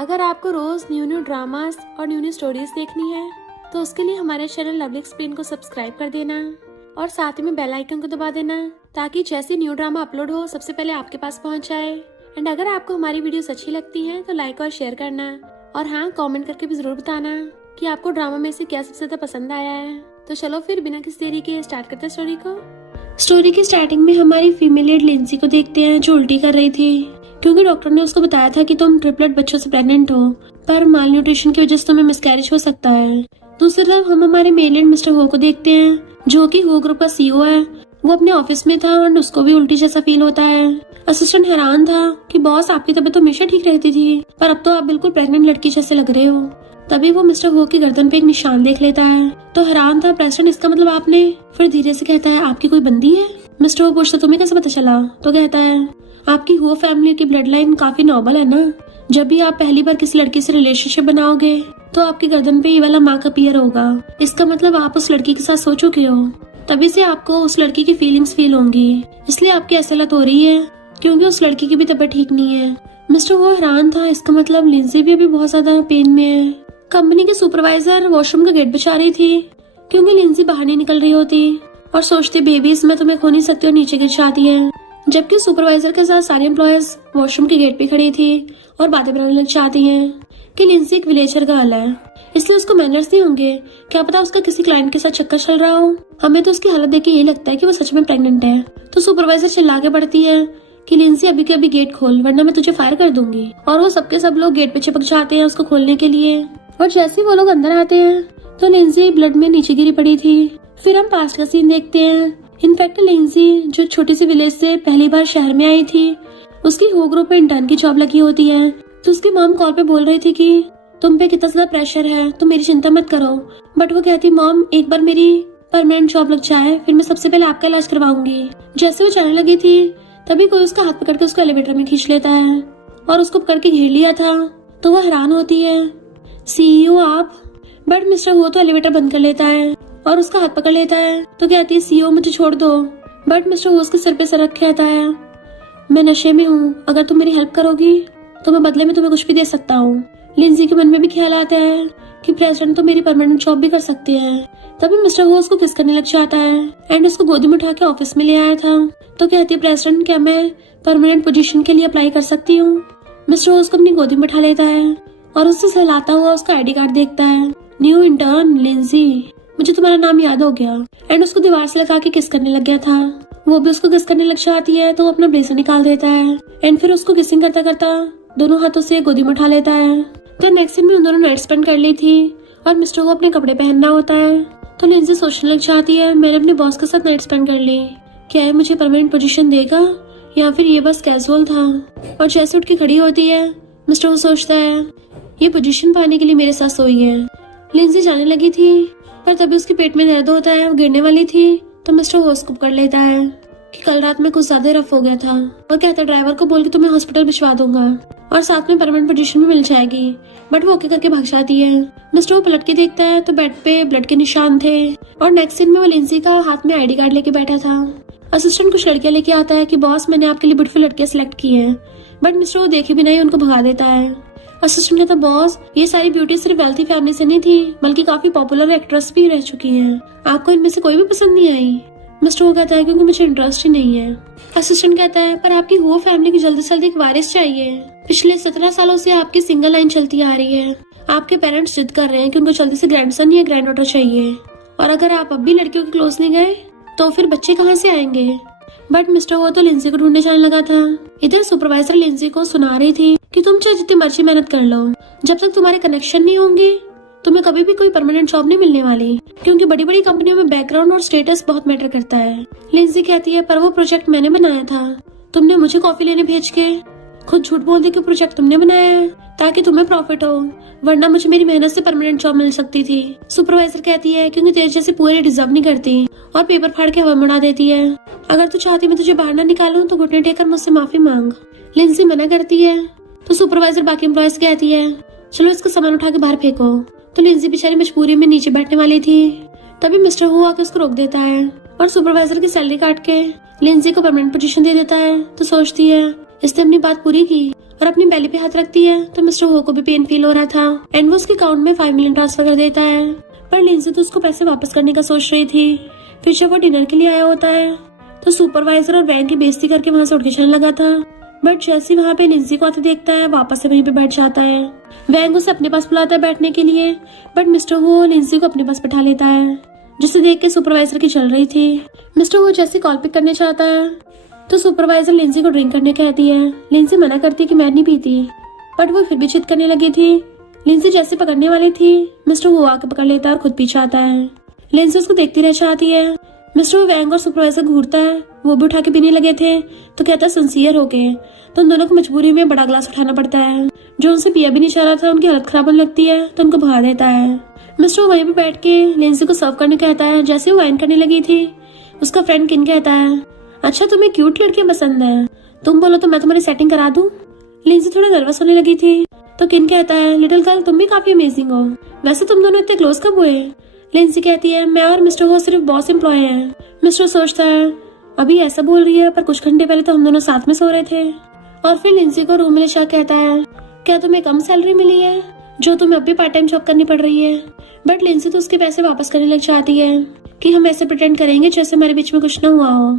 अगर आपको रोज new new dramas और न्यू न्यू स्टोरीज देखनी है तो उसके लिए हमारे चैनल लवली एक्सप्लेन को सब्सक्राइब कर देना और साथ ही में बेल आइकन को दबा देना ताकि जैसे न्यू ड्रामा अपलोड हो सबसे पहले आपके पास पहुंच जाए। एंड अगर आपको हमारी वीडियोस अच्छी लगती हैं तो लाइक और शेयर करना और हाँ, कमेंट करके भी जरूर बताना कि आपको ड्रामा में से क्या सबसे ज्यादा पसंद आया है। तो चलो फिर बिना किसी देरी के स्टार्ट करते हैं स्टोरी को। स्टोरी की स्टार्टिंग में हमारी फीमेल लीड लिंसी को देखते हैं जो उल्टी कर रही थी क्योंकि डॉक्टर ने उसको बताया था कि तुम ट्रिपलेट बच्चों से प्रेग्नेंट हो पर माल न्यूट्रिशन की वजह से तुम्हें मिसकैरेज हो सकता है। दूसरी तरफ हम हमारे मेल लीड मिस्टर हो को देखते हैं जो कि हो ग्रुप का सीईओ है। वो अपने ऑफिस में था और उसको भी उल्टी जैसा फील होता है। असिस्टेंट हैरान था कि बॉस आपकी तबीयत तो हमेशा ठीक रहती थी पर अब तो आप बिल्कुल प्रेग्नेंट लड़की जैसे लग रहे हो। तभी वो मिस्टर हो की गर्दन पे एक निशान देख लेता है तो हैरान था प्रेसिडेंट इसका मतलब आपने। फिर धीरे से कहता है आपकी कोई बंदी है। मिस्टर हो पूछता तुम्हें कैसे पता चला तो कहता है आपकी हो फैमिली की ब्लड लाइन काफी नॉर्मल है ना। जब भी आप पहली बार किसी लड़की से रिलेशनशिप बनाओगे तो आपकी गर्दन पे ये वाला मार्क अपीयर होगा। इसका मतलब आप उस लड़की के साथ सो चुके हो, तभी से आपको उस लड़की की फीलिंग्स फील होंगी, इसलिए आपकी ऐसी हालत हो रही है क्योंकि उस लड़की की भी तबीयत ठीक नहीं है। मिस्टर वो हैरान था, इसका मतलब लिंसी भी अभी बहुत ज्यादा पेन में है। कंपनी के सुपरवाइजर वॉशरूम का गेट बचा रही थी क्योंकि लिंसी बाहर नहीं निकल रही होती और सोचती बेबीज मैं तुम्हें खो नहीं सकती और नीचे गिर जाती है। जबकि सुपरवाइजर के साथ सारी एम्प्लॉयज वॉशरूम के गेट पे खड़ी थी और बातें बनाने लग जाती हैं कि लिंसी एक विलेजर गर्ल है इसलिए उसको मैनर्स नहीं होंगे, क्या पता उसका किसी क्लाइंट के साथ चक्कर चल रहा हो। हमें तो उसकी हालत देख के यही लगता है कि वो सच में प्रेग्नेंट है। तो सुपरवाइजर चिल्ला के पड़ती है कि लिंसी अभी के अभी गेट खोल वरना मैं तुझे फायर कर दूंगी। और वो सबके सब लोग गेट पे चिपक जाते हैं उसको खोलने के लिए और जैसे ही वो लोग अंदर आते हैं तो लिंसी ब्लड में नीचे गिरी पड़ी थी। फिर हम पास्ट का सीन देखते हैं। इनफैक्ट लिंसी जो छोटी सी विलेज से पहली बार शहर में आई थी उसकी हो ग्रुप में इंटर्न की जॉब लगी होती है तो उसकी मॉम कॉल पे बोल रही थी कि तुम पे कितना ज्यादा प्रेशर है तो मेरी चिंता मत करो। बट वो कहती मॉम एक बार मेरी परमानेंट जॉब लग जाए फिर मैं सबसे पहले आपका इलाज करवाऊंगी। जैसे वो जाने लगी थी तभी कोई उसका हाथ पकड़ के उसको एलिवेटर में खींच लेता है और उसको पकड़ के घेर लिया था तो वो हैरान होती है सीईओ आप। बट मिस्टर वो तो एलिवेटर बंद कर लेता है और उसका हाथ पकड़ लेता है तो कहती है सीईओ मुझे छोड़ दो। बट मिस्टर वो उसके सिर पे सर रख कहता है मैं नशे में हूँ, अगर तुम मेरी हेल्प करोगी तो मैं बदले में तुम्हें कुछ भी दे सकता हूँ। लिंसी के मन में भी ख्याल आता है कि प्रेसिडेंट तो मेरी परमानेंट जॉब भी कर सकते हैं। तभी मिस्टर वो उसको किस करने लग जाता है एंड उसको गोदी में उठा के ऑफिस में ले आया था तो कहती है प्रेसिडेंट क्या मैं परमानेंट पोजीशन के लिए अप्लाई कर सकती हूँ। मिस्टर वो उसको अपनी गोदी में उठा लेता है और उससे सहलाता हुआ उसका आईडी कार्ड देखता है। न्यू इंटर्न लिंसी, मुझे तुम्हारा नाम याद हो गया। एंड उसको दीवार से लगा के किस करने लग गया था। वो भी उसको किस करने लग जाती है तो वो अपना ब्रेसलेट निकाल देता है एंड फिर उसको किसिंग करता करता दोनों हाथों से गोदी में उठा लेता है। तो नेक्स्ट सीन में उन दोनों नाइट स्पेंड कर ली थी और मिस्टर को अपने कपड़े पहनना होता है तो लिंसी सोचने लग जाती है मैंने अपने बॉस के साथ नाइट स्पेंड कर ली, क्या है मुझे परमानेंट पोजीशन देगा या फिर ये बस कैजुअल था। और जैसे उठ के खड़ी होती है मिस्टर को सोचता है ये पोजीशन पाने के लिए मेरे साथ सोई है। लिंसी जाने लगी थी पर तभी उसके पेट में दर्द होता है, वो गिरने वाली थी तो मिस्टर वो उसको कर लेता है कि कल रात में कुछ ज्यादा रफ हो गया था। वो कहता है ड्राइवर को बोल के तुम्हें हॉस्पिटल भिजवा दूंगा और साथ में परमानेंट पोजीशन भी मिल जाएगी। बट वो ओके करके भाग जाती है। मिस्टर वो पलट के देखता है तो बेड पे ब्लड के निशान थे और नेक्स्ट सीन में वो लिंसी का हाथ में आईडी कार्ड लेके बैठा था। असिस्टेंट कुछ लड़कियां लेके आता है कि बॉस मैंने आपके लिए ब्यूटीफुल लड़कियां सिलेक्ट की है। बट मिस्टर वो देखे भी नहीं उनको भगा देता है। असिस्टेंट कहता बॉस ये सारी ब्यूटी सिर्फ वेल्थी फैमिली से नहीं थी बल्कि काफी पॉपुलर एक्ट्रेस भी रह चुकी हैं, आपको इनमें से कोई भी पसंद नहीं आई। मिस्टर वो कहता है क्योंकि मुझे इंटरेस्ट ही नहीं है। असिस्टेंट कहता है पर आपकी हो फैमिली की जल्दी से जल्दी एक वारिस चाहिए। पिछले 17 सालों से आपकी सिंगल लाइन चलती आ रही है। आपके पेरेंट्स जिद कर रहे हैं कि उनको जल्दी से ग्रैंडसन या ग्रैंड डॉटर चाहिए और अगर आप अब भी लड़कियों के क्लोज नहीं गए तो फिर बच्चे कहाँ से आएंगे। बट मिस्टर वो तो लिंसी को ढूंढने जाने लगा था। इधर सुपरवाइजर लिंसी को सुना रही थी कि तुम चाहे जितनी मर्जी मेहनत कर लो, जब तक तुम्हारे कनेक्शन नहीं होंगे तुम्हें कभी भी कोई परमानेंट जॉब नहीं मिलने वाली क्योंकि बड़ी बड़ी कंपनियों में बैकग्राउंड और स्टेटस बहुत मैटर करता है। लिंसी कहती है पर वो प्रोजेक्ट मैंने बनाया था, तुमने मुझे कॉफी लेने भेज के खुद झूठ बोल दी कि प्रोजेक्ट तुमने बनाया है ताकि तुम्हें प्रॉफिट हो, वरना मुझे मेरी मेहनत से परमानेंट जॉब मिल सकती थी। सुपरवाइजर कहती है क्योंकि तेरे जैसे पूरे डिजर्व नहीं करती और पेपर फाड़ के हवा में उड़ा देती है। अगर तू चाहती मैं तुझे बाहर ना निकालूं तो घुटने टेकर मुझसे माफी मांग। लिंसी मना करती है तो सुपरवाइजर बाकी एम्प्लॉयज कहती है चलो इसका सामान उठा के बाहर फेंको। तो लिंसी बेचारी मजबूरी में नीचे बैठने वाली थी तभी मिस्टर हु आके उसको रोक देता है और सुपरवाइजर की सैलरी काट के लिंसी को परमानेंट पोजीशन दे देता है। तो सोचती है इसने अपनी बात पूरी की और अपनी बेली पे हाथ रखती है तो मिस्टर हो को भी पेन फील हो रहा था एंड वो उसके अकाउंट में 5 मिलियन ट्रांसफर कर देता है। पर लिंसी तो उसको पैसे वापस करने का सोच रही थी। फिर जब वो डिनर के लिए आया होता है तो सुपरवाइजर और वैंग की बेइज्जती करके वहाँ से उठ के चलने लगा था। बट जैसे वहाँ पे लिंसी को आते देखता है वापस से वहीं पे बैठ जाता है। वैंग उसे अपने पास बुलाता है बैठने के लिए, बट मिस्टर हो लिंसी को अपने पास बैठा लेता है, जिसे देख के सुपरवाइजर की चल रही थी। मिस्टर हो जैसे कॉल पिक करने चाहता है तो सुपरवाइजर लिंसी को ड्रिंक करने कहती है। लिंसी मना करती कि मैं नहीं पीती, बट वो फिर भी जिद करने लगी थी। लिंसी जैसे पकड़ने वाली थी मिस्टर हो आके पकड़ लेता है और खुद पीछे आता है। लिंसी उसको देखती रह जाती है। मिस्टर वो वैंग और सुपरवाइजर घूरता है, वो भी उठा के पीने लगे थे तो कहता है सिंसियर होके, तो उन दोनों को मजबूरी में बड़ा ग्लास उठाना पड़ता है। जो उनसे पिया भी नहीं चाह रहा था उनकी हालत खराब होने लगती है तो उनको भगा देता है। मिस्टर वहीं पे बैठ के लिंसी को सर्व करने कहता है। जैसे वो वाइन करने लगी थी उसका फ्रेंड किन कहता है, अच्छा तुम्हें क्यूट लड़कियां पसंद है, तुम बोलो तो मैं तुम्हारी सेटिंग करा दूं। लिंसी थोड़ा नर्वस होने लगी थी तो किन कहता है, लिटिल गर्ल तुम भी काफी अमेजिंग हो, वैसे तुम दोनों इतने क्लोज कब हुए। लिंसी कहती है मैं और मिस्टर वो सिर्फ बॉस एम्प्लॉय हैं। मिस्टर सोचता है अभी ऐसा बोल रही है पर कुछ घंटे पहले तो हम दोनों साथ में सो रहे थे। और फिर लिंसी को रूम में ले जा कहता है क्या तुम्हें कम सैलरी मिली है जो तुम्हें अब भी पार्ट टाइम जॉब करनी पड़ रही है। बट लिंसी तो उसके पैसे वापस करने लग जाती है कि हम ऐसे प्रिटेंड करेंगे जैसे हमारे बीच में कुछ ना हुआ हो।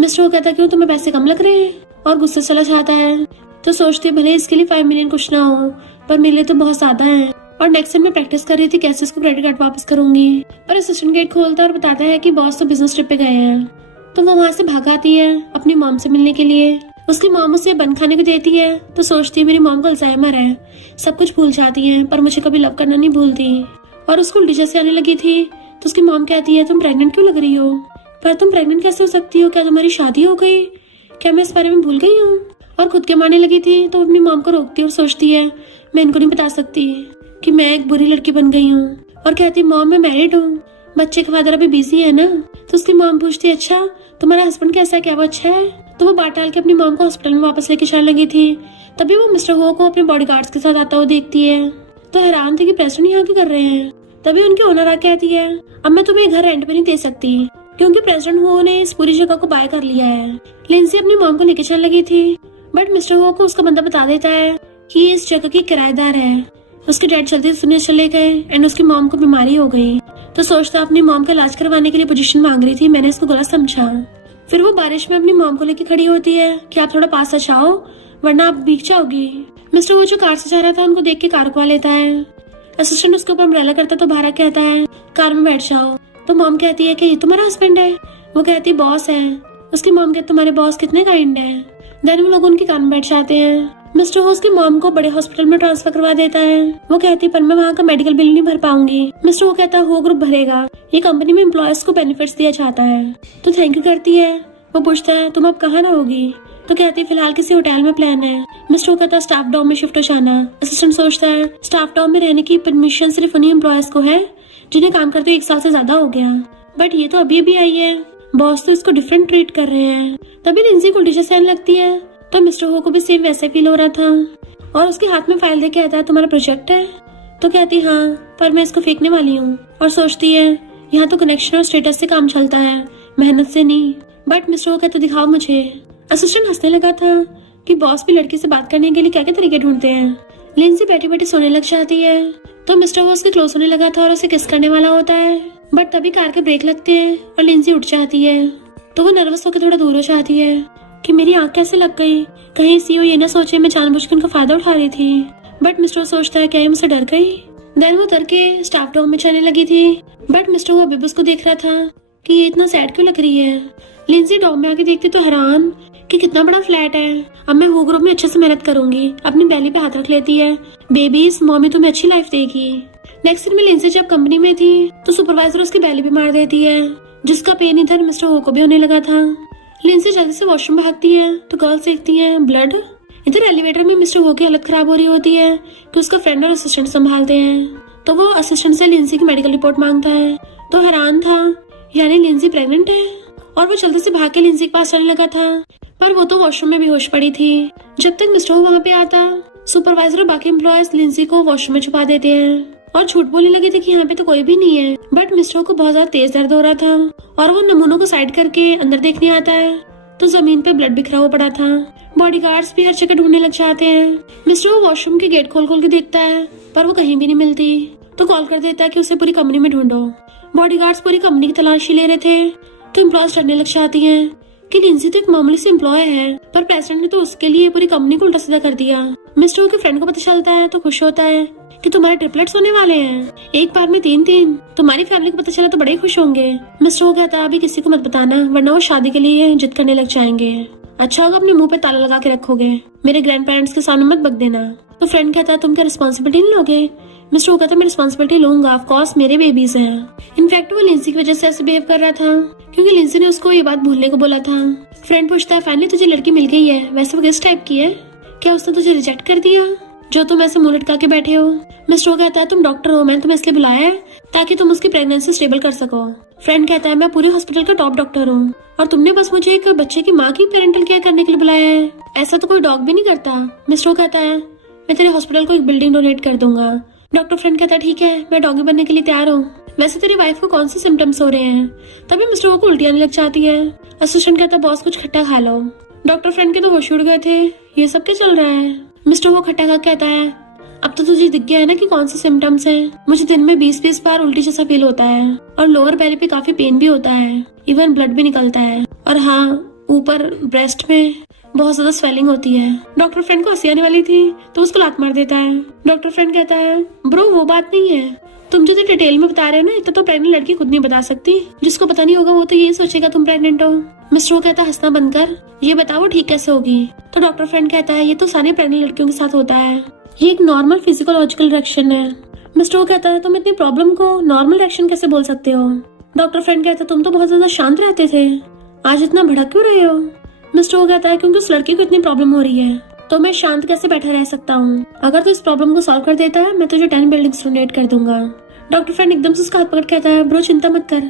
मिस्टर वो कहता है क्यों तुम्हें पैसे कम लग रहे हैं, और गुस्से चला जाता है। तो सोचती भले इसके लिए 5 मिलियन कुछ ना हो पर मेरे लिए तो बहुत ज्यादा है। और नेक्स्ट टाइम मैं प्रैक्टिस कर रही थी कैसे इसको क्रेडिट कार्ड वापस करूंगी। पर असिस्टेंट गेट खोलता है और बताता है कि बॉस तो बिजनेस ट्रिप पे गए हैं। तो वो वहाँ से भाग आती है अपनी मॉम से मिलने के लिए। उसकी मॉम उसे बन खाने को देती है तो सोचती है मेरी मॉम को अल्जाइमर है, सब कुछ भूल जाती है पर मुझे कभी लव करना नहीं भूलती। और उसको उल्टी जैसे आने लगी थी तो उसकी मॉम कहती है तुम प्रेग्नेंट क्यों लग रही हो, पर तुम प्रेग्नेंट कैसे हो सकती हो, क्या तुम्हारी शादी हो गई, क्या मैं इस बारे में भूल गई हूँ। और खुद के मारने लगी थी तो अपनी मॉम को रोकती है और सोचती है मैं इनको नहीं बता सकती कि मैं एक बुरी लड़की बन गई हूँ। और कहती मॉम मैं मैरिड हूँ, बच्चे का फादर अभी बिजी है ना। तो उसकी मॉम पूछती है अच्छा तुम्हारा हस्बैंड कैसा है, क्या वो अच्छा है। तो वो बात टाल के अपनी मॉम को हॉस्पिटल में वापस लेके जाने लगी थी। तभी वो मिस्टर हो को अपने बॉडीगार्ड्स के साथ आता हुआ देखती है तो हैरान थी कि प्रेसिडेंट यहाँ क्या कर रहे हैं। तभी उनकी ओनर आके कहती है अब मैं तुम्हें घर रेंट पे नहीं दे सकती क्योंकि प्रेसिडेंट हो ने इस पूरी जगह को बाय कर लिया है। लिंसी अपनी मॉम को लेके चलने लगी थी बट मिस्टर हो को उसका बंदा बता देता है कि ये इस जगह की किराएदार है। उसके डैड जल्दी सुनने चले गए एंड उसकी मॉम को बीमारी हो गई तो सोचता अपनी मॉम का इलाज करवाने के लिए पोजीशन मांग रही थी, मैंने इसको गलत समझा। फिर वो बारिश में अपनी मॉम को लेके खड़ी होती है कि आप थोड़ा पास आ जाओ वरना आप भीग जाओगी। मिस्टर वो जो कार से जा रहा था उनको देख के कार रुकवा लेता है। असिस्टेंट उसके ऊपर अम्ब्रेला करता तो बाहर कहता है कार में बैठ जाओ। तो मॉम कहती है कि ये तुम्हारा हस्बैंड है, वो कहती बॉस है। उसकी मॉम कहती तुम्हारे बॉस कितने काइंड है। देन वो लोग उनकी कार में बैठ जाते हैं। मिस्टर हो उसकी मॉम को बड़े हॉस्पिटल में ट्रांसफर करवा देता है। वो कहती पर मैं वहाँ का मेडिकल बिल नहीं भर पाऊंगी। मिस्टर वो कहता हो ग्रुप भरेगा, ये कंपनी में एम्प्लॉयज को बेनिफिट्स दिया जाता है। तो थैंक यू करती है। वो पूछता है तुम अब कहाँ रहोगी, तो कहती फिलहाल किसी होटल में प्लान है। मिस्टर वो कहता स्टाफ डॉम में शिफ्ट हो जाना। असिस्टेंट सोचता है स्टाफ डॉम में रहने की परमिशन सिर्फ उन्हीं एम्प्लॉयज को है जिन्हें काम करते 1 साल से ज्यादा हो गया, बट ये तो अभी अभी आई है, बॉस तो इसको डिफरेंट ट्रीट कर रहे हैं। तभी लिंसी को उल्टी जैसे आने लगती है तो मिस्टर हो को भी सेम वैसे फील हो रहा था और उसके हाथ में फाइल देके कहता है तुम्हारा प्रोजेक्ट है। तो कहती हाँ पर मैं इसको फेंकने वाली हूँ। और सोचती है यहाँ तो कनेक्शन और स्टेटस से काम चलता है, मेहनत से नहीं। बट मिस्टर वो कहता दिखाओ मुझे। असिस्टेंट हंसने लगा था कि बॉस भी लड़की से बात करने के लिए क्या क्या तरीके ढूंढते हैं। लिंसी बैठी बैठी सोने लग जाती है तो मिस्टर वो उसके क्लोज होने लगा था और उसे किस करने वाला होता है। बट तभी कार के ब्रेक लगते हैं और लिंसी उठ जाती है तो वो नर्वस होकर थोड़ा दूर हो जाती है कि मेरी आंख कैसे लग गई, कहीं सीईओ ये ना सोचे मैं जानबूझकर उनका फायदा उठा रही थी। बट मिस्टर सोचता है क्या ये मुझसे डर गई। देन वो डर के स्टाफ डॉम में चलने लगी थी बट मिस्टर वो अभी भी उसको देख रहा था कि ये इतना सैड क्यों लग रही है। लिंसी डॉम में आके देखती तो हैरान कि कितना बड़ा फ्लैट है। अब मैं हो ग्रुप में अच्छे से मेहनत करूंगी। अपनी बैली पे हाथ रख लेती है, बेबीज मॉमी तुम्हें अच्छी लाइफ देगी। नेक्स्ट दिन में लिंसी जब कंपनी में थी तो सुपरवाइजर उसकी बैली पे मार देती है जिसका पेन इधर मिस्टर हो को भी होने लगा था। लिंसी जल्दी से वॉशरूम भागती है तो गर्ल्स देखती हैं ब्लड। इधर एलिवेटर में मिस्टर हो की हालत खराब हो रही होती है तो उसका फ्रेंड और असिस्टेंट संभालते हैं। तो वो असिस्टेंट से लिंसी की मेडिकल रिपोर्ट मांगता है तो हैरान था यानी लिंसी प्रेग्नेंट है। और वो जल्दी से भाग के लिंसी के पास चलने लगा था पर वो तो वॉशरूम में बेहोश पड़ी थी। जब तक मिस्टर हो वहाँ पे आता सुपरवाइजर और बाकी एम्प्लॉयज लिंसी को वॉशरूम में छुपा देते हैं और झूठ बोलने लगे थे कि यहाँ पे तो कोई भी नहीं है। बट मिस्टर को बहुत ज्यादा तेज दर्द हो रहा था और वो नमूनों को साइड करके अंदर देखने आता है तो जमीन पे ब्लड बिखरा हुआ पड़ा था। बॉडीगार्ड्स भी हर जगह ढूंढने लग जाते हैं। मिस्टर वो वॉशरूम के गेट खोल खोल के देखता है पर वो कहीं भी नहीं मिलती, तो कॉल कर देता है कि उसे पूरी कंपनी में ढूंढो। बॉडीगार्ड्स पूरी कंपनी की तलाशी ले रहे थे तो एम्प्लॉयज डरने लग जाती हैं कि लिंजी तो एक मामूली से एम्प्लॉय है, पर प्रेसिडेंट ने तो उसके लिए पूरी कंपनी को उल्टा सीधा कर दिया। मिस्टर के फ्रेंड को पता चलता है तो खुश होता है कि तुम्हारे ट्रिपलेट्स होने वाले हैं, एक बार में 3-3। तुम्हारी फैमिली को पता चला तो बड़े खुश होंगे। मिस्टर वो कहता है अभी किसी को मत बताना वरना वो शादी के लिए जिद करने लग जाएंगे। अच्छा होगा अपने मुंह पे ताला लगा के रखोगे, मेरे ग्रैंड पेरेंट्स के सामने मत बक देना। तो फ्रेंड कहता है तुम क्या रिस्पॉन्सिबिलिटी नहीं लोगे? मिस्टर वो कहता है मैं रिस्पॉन्सिबिलिटी लूंगा, ऑफ कोर्स मेरे बेबीज हैं। इनफैक्ट वो लिंसी की वजह से ऐसे बिहेव कर रहा था क्योंकि लिंसी ने उसको ये बात भूलने को बोला था। फ्रेंड पूछता है फाइनली तुझे लड़की मिल गई है, वैसे वो किस टाइप की है? क्या उसने तुझे रिजेक्ट कर दिया जो तुम ऐसे मुंह लटका के बैठे हो? मिस्टर वो कहता है तुम डॉक्टर हो, मैंने तुम्हें इसलिए बुलाया है ताकि तुम उसकी प्रेगनेंसी स्टेबल कर सको। फ्रेंड कहता है मैं पूरे हॉस्पिटल का टॉप डॉक्टर हूँ और तुमने बस मुझे एक बच्चे की माँ की पेरेंटल केयर करने के लिए बुलाया है, ऐसा तो कोई डॉग भी नहीं करता। मिस्टर वो कहता है मैं तेरे हॉस्पिटल को एक बिल्डिंग डोनेट कर दूंगा। डॉक्टर फ्रेंड कहता है ठीक है, मैं डॉगी बनने के लिए तैयार हूँ। वैसे तेरी वाइफ को कौन से सिम्टम्स हो रहे हैं? तभी मिस्टर वो को उल्टी आने लग जाती है। असिस्टेंट कहता है बॉस कुछ खट्टा खा लो। डॉक्टर फ्रेंड के तो होश उड़ गए थे, ये सब क्या चल रहा है? मिस्टर वो खट्टा खा कहता है अब तो तुझे दिख गया है ना कि कौन से सिम्टम्स हैं। मुझे दिन में 20-20 बार उल्टी जैसा फील होता है और लोअर बैली पे काफी पेन भी होता है, इवन ब्लड भी निकलता है, और हाँ ऊपर ब्रेस्ट में बहुत ज्यादा स्वेलिंग होती है। डॉक्टर फ्रेंड को हंसी आने वाली थी तो उसको लात मार देता है। डॉक्टर फ्रेंड कहता है ब्रो वो बात नहीं है, तुम जो डिटेल में बता रहे हो ना इतना तो प्रेग्नेंट लड़की खुद नहीं बता सकती, जिसको पता नहीं होगा वो तो ये सोचेगा तुम प्रेग्नेंट हो। मिस्टर वो कहता है हंसना बंद कर, ये बताओ ठीक कैसे होगी? तो डॉक्टर फ्रेंड कहता है ये तो सारे प्रेग्नेंट लड़कियों के साथ होता है, ये एक नॉर्मल फिजियोलॉजिकल रिएक्शन है। मिस्टर वो कहता है तुम इतनी प्रॉब्लम को नॉर्मल रिएक्शन कैसे बोल सकते हो? डॉक्टर फ्रेंड कहता है तुम तो बहुत ज्यादा शांत रहते थे, आज इतना भड़क क्यों रहे हो? मिस्टर वो कहता है क्योंकि उस लड़की को इतनी प्रॉब्लम हो रही है तो मैं शांत कैसे बैठा रह सकता हूँ? अगर तू इस प्रॉब्लम को सॉल्व कर देता है मैं तुझे 10 बिल्डिंग्स डोनेट कर दूंगा। डॉक्टर फ्रेंड एकदम से उसका हाथ पकड़ कहता है ब्रो चिंता मत कर,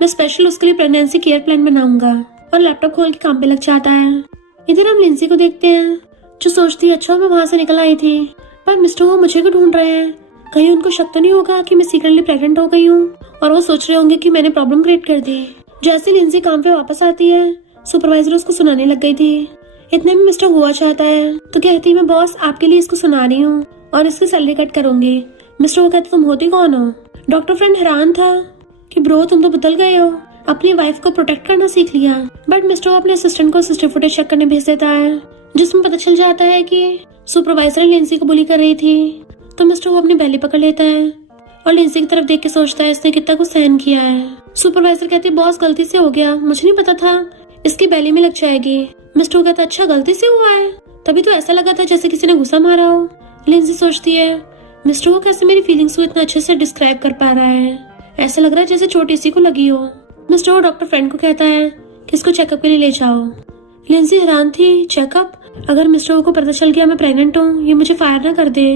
मैं स्पेशल उसके लिए प्रेगनेंसी केयर प्लान बनाऊंगा, और लैपटॉप खोल के काम पे लग जाता है। इधर हम लिंसी को देखते हैं जो सोचती है अच्छा मैं वहां से निकल आई थी, पर मिस्टर वो मुझे क्यों ढूंढ रहे हैं? कहीं उनको शक तो नहीं होगा कि मैं सीक्रेटली प्रेग्नेंट हो गई हूँ और वो सोच रहे होंगे कि मैंने प्रॉब्लम क्रिएट कर दी। जैसे लिंसी काम पे वापस आती है सुपरवाइजर उसको सुनाने लग गई थी। इतने में मिस्टर हुआ चाहता है तो कहती है मैं बॉस आपके लिए इसको सुना रही हूँ और इसकी सैलरी कट करूंगी। मिस्टर वो कहते तुम होती कौन हो? डॉक्टर फ्रेंड हैरान था कि ब्रो तुम तो बदल गए हो, अपनी वाइफ को प्रोटेक्ट करना सीख लिया। बट मिस्टर अपने असिस्टेंट को सिस्टर फुटेज चेक करने भेज देता है जिसमें पता चल जाता है कि सुपरवाइजर लिंसी को बुली कर रही थी। तो मिस्टर वो अपनी बैली पकड़ लेता है और लिंसी की तरफ देख के सोचता है इसने कितना कुछ सहन किया है। सुपरवाइजर कहती है बॉस गलती से हो गया, मुझे नहीं पता था इसकी बैली में लग जाएगी। मिस्टर कहता है अच्छा गलती से हुआ है, तभी तो ऐसा लगा था जैसे किसी ने गुस्सा मारा हो। लिंसी सोचती है मिस्टर वो कैसे मेरी फीलिंग्स को इतना अच्छे से डिस्क्राइब कर पा रहा है, ऐसा लग रहा है जैसे चोट इसी को लगी हो। मिस्टर वो डॉक्टर फ्रेंड को कहता है कि इसको चेकअप के लिए ले जाओ। लिंसी हैरान थी, चेकअप? अगर मिस्टर को पता चल गया मैं प्रेग्नेंट हूँ ये मुझे फायर ना कर दे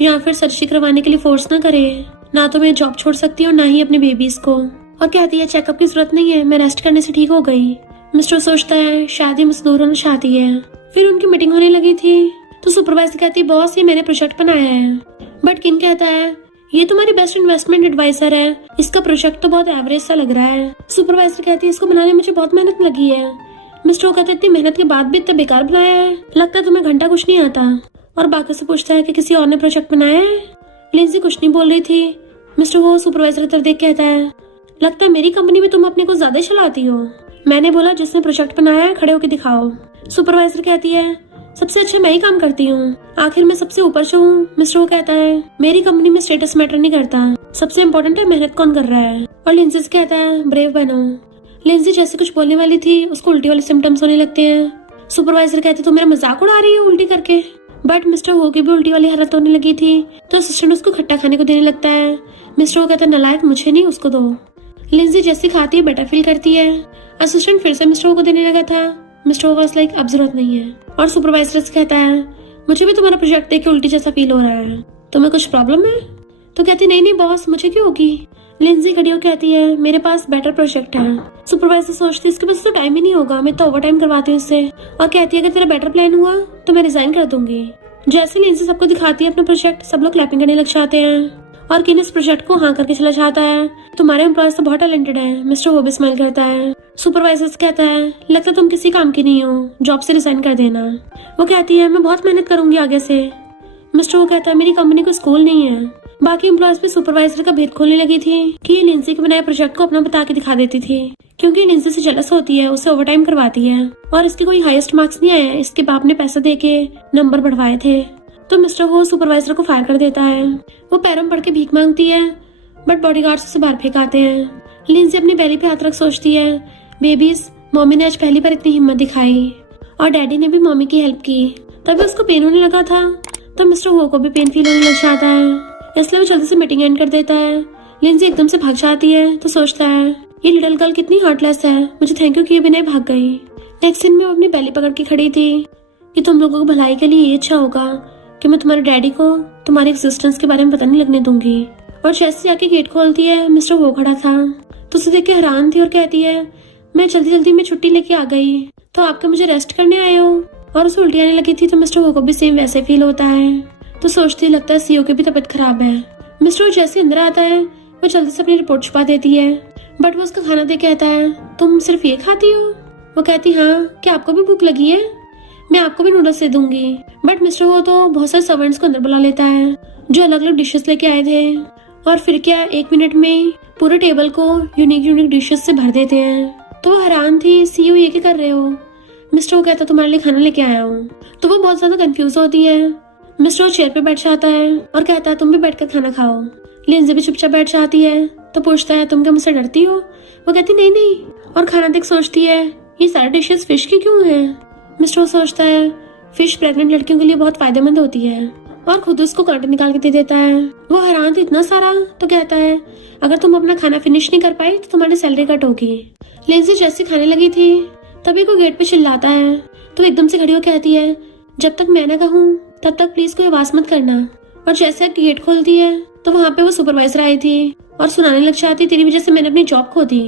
या फिर सर्जरी करवाने के लिए फोर्स ना करे, ना तो मैं जॉब छोड़ सकती हूँ ना ही अपने बेबीज को। और कहती है चेकअप की जरूरत नहीं है, मैं रेस्ट करने से ठीक हो गई। मिस्टर सोचता है शायद ही मुझसे दूर होना चाहती है। फिर उनकी मीटिंग होने लगी थी तो सुपरवाइजर कहती है बॉस ये मैंने प्रोजेक्ट बनाया है। बट किम कहता है ये तुम्हारी बेस्ट इन्वेस्टमेंट एडवाइजर है, इसका प्रोजेक्ट तो बहुत एवरेज सा लग रहा है। सुपरवाइजर कहती है इसको बनाने में मुझे बहुत मेहनत लगी है। मिस्टर वो कहता है इतनी मेहनत के बाद भी इतना बेकार बनाया है, लगता है तुम्हें घंटा कुछ नहीं आता। और बाकी से पूछता है कि किसी और ने प्रोजेक्ट बनाया है। लिंसी कुछ नहीं बोल रही थी। मिस्टर वो सुपरवाइजर की तरफ देख कहता है लगता है मेरी कंपनी में तुम अपने को ज्यादा चलाती हो, मैंने बोला जिसने प्रोजेक्ट बनाया है खड़े होकर दिखाओ। सुपरवाइजर कहती है सबसे अच्छा मैं ही काम करती हूँ, आखिर मैं सबसे ऊपर से हूँ। मिस्टर वो कहता है मेरी कंपनी में स्टेटस मैटर नहीं करता, सबसे इम्पोर्टेंट है मेहनत कौन कर रहा है। और लिंसी से कहता है ब्रेव बनो। लिंसी जैसे कुछ बोलने वाली थी उसको उल्टी वाले सिम्टम्स होने लगते हैं। सुपरवाइजर कहते तुम मेरा मजाक उड़ा रही हो उल्टी करके। बट मिस्टर वो की भी उल्टी वाली हालत होने लगी थी तो असिस्टेंट उसको खट्टा खाने को देने लगता है। मिस्टर वो कहता है नलायक मुझे नहीं उसको दो। लिंसी जैसी खाती है बेटर फील करती है। असिस्टेंट फिर से मिस्टर को देने लगा था। मिस्टर वाज लाइक अब जरूरत नहीं है। और सुपरवाइजर से कहता है मुझे भी तुम्हारा प्रोजेक्ट देख के उल्टी जैसा फील हो रहा है, तुम्हें कुछ प्रॉब्लम है? तो कहती नहीं नहीं बॉस मुझे क्यों होगी। लिंसी खड़ी होकर कहती है मेरे पास बेटर प्रोजेक्ट है। सुपरवाइजर सोचती है इसके पास तो टाइम ही नहीं होगा, मैं तो ओवर टाइम करवाती हूँ इससे। और कहती है अगर तेरा बेटर प्लान हुआ तो मैं रिजाइन कर दूंगी। जैसे लिंसी सबको दिखाती है अपना प्रोजेक्ट सब लोग क्लैपिंग करने लग जाते हैं और किन इस प्रोजेक्ट को हाँ करके चला जाता है। तुम्हारे एम्प्लॉयज तो बहुत टैलेंटेड है। मिस्टर वो भी स्माइल करता है। सुपरवाइजर से कहता है लगता है तुम किसी काम की नहीं हो, जॉब से रिजाइन कर देना। वो कहती है मैं बहुत मेहनत करूंगी आगे से। मिस्टर वो कहता है मेरी कंपनी को स्कूल नहीं है। बाकी एम्प्लॉयज भी सुपरवाइजर का भेद खोलने लगी थी कि ये लिंसी के बनाए प्रोजेक्ट को अपना बता के दिखा देती थी, क्योंकि लिंसी से जेलस होती है, उसे ओवरटाइम करवाती है और इसके कोई हाईएस्ट मार्क्स नहीं आए। इसके बाप ने पैसा दे के नंबर बढ़वाए थे। तो मिस्टर हो सुपरवाइजर को फायर कर देता है। वो पैरों में पड़ के भीख मांगती है, बट बॉडीगार्ड्स उसे बाहर फेंकाते हैं। लिंसी अपनी बेली पे हाथ रख सोचती है बेबीज, मम्मी ने आज पहली बार इतनी हिम्मत दिखाई और डैडी ने भी मम्मी की हेल्प की। तभी उसको पेन होने लगा था, तो मिस्टर हो को भी पेन फील होने लग जाता है, इसलिए वो जल्दी से मीटिंग एंड कर देता है। लिंसी एकदम से भाग जाती है तो सोचता है ये लिटिल गर्ल कितनी हार्टलेस है, मुझे थैंक यू किए बिना ही भाग गई। नेक्स्ट सीन में वो अपनी बेली पकड़ के खड़ी थी कि तुम लोगों को भलाई के लिए ये अच्छा होगा कि मैं तुम्हारे डैडी को तुम्हारे एग्जिस्टेंस के बारे में पता नहीं लगने दूंगी। और जैसे जाके गेट खोलती है, मिस्टर वो खड़ा था तो उसे देख के हैरान थी और कहती है मैं जल्दी जल्दी में छुट्टी लेके आ गई, तो आपके मुझे रेस्ट करने आए हो। और उसे उल्टी आने लगी थी, तो मिस्टर वो को भी सेम वैसे फील होता है। तो सोचती लगता है सीओ की भी तबीयत खराब है। मिस्टर वो जैसे अंदर आता है वो जल्दी से अपनी रिपोर्ट छुपा देती है, बट वो उसका खाना दे कहता है तुम सिर्फ ये खाती हो। वो कहती हाँ, क्या आपको भी भूख लगी है? मैं आपको भी नूडल्स दे दूंगी। बट मिस्टर वो तो बहुत सारे सर्वेंट्स को अंदर बुला लेता है जो अलग अलग डिशेस लेके आए थे, और फिर क्या 1 मिनट में पूरे टेबल को यूनिक डिशेस से भर देते हैं। तो वो हैरान थी, सीओ ये क्या कर रहे हो? मिस्टर वो कहता तुम्हारे लिए खाना लेके आया हूँ। तो वो बहुत ज्यादा कंफ्यूज होती है। मिस्टर वो चेयर पे बैठ जाता है और कहता है तुम भी बैठकर खाना खाओ। लिंजी भी चुपचाप बैठ जाती है तो पूछता है तुम क्या मुझसे डरती हो? वो कहती नहीं नहीं, और खाना देख सोचती है ये सारे डिशेस फिश की क्यों है? मिस्टर वो सोचता है फिश प्रेग्नेंट लड़कियों के लिए बहुत फायदेमंद होती है, और खुद उसको कर्टन निकाल के दे देता है। वो हैरान थी इतना सारा, तो कहता है अगर तुम अपना खाना फिनिश नहीं कर पाई तो तुम्हारी सैलरी कट होगी। लिंजी जैसे खाने लगी थी तभी को गेट पे चिल्लाता है, तो एकदम से खड़ी हो कहती है जब तक मैं ना कहूँ तब तक प्लीज कोई आवाज मत करना। और जैसे गेट खोलती है तो वहाँ पे वो सुपरवाइजर आई थी और सुनाने लग जाती तेरी वजह से मैंने अपनी जॉब खो दी।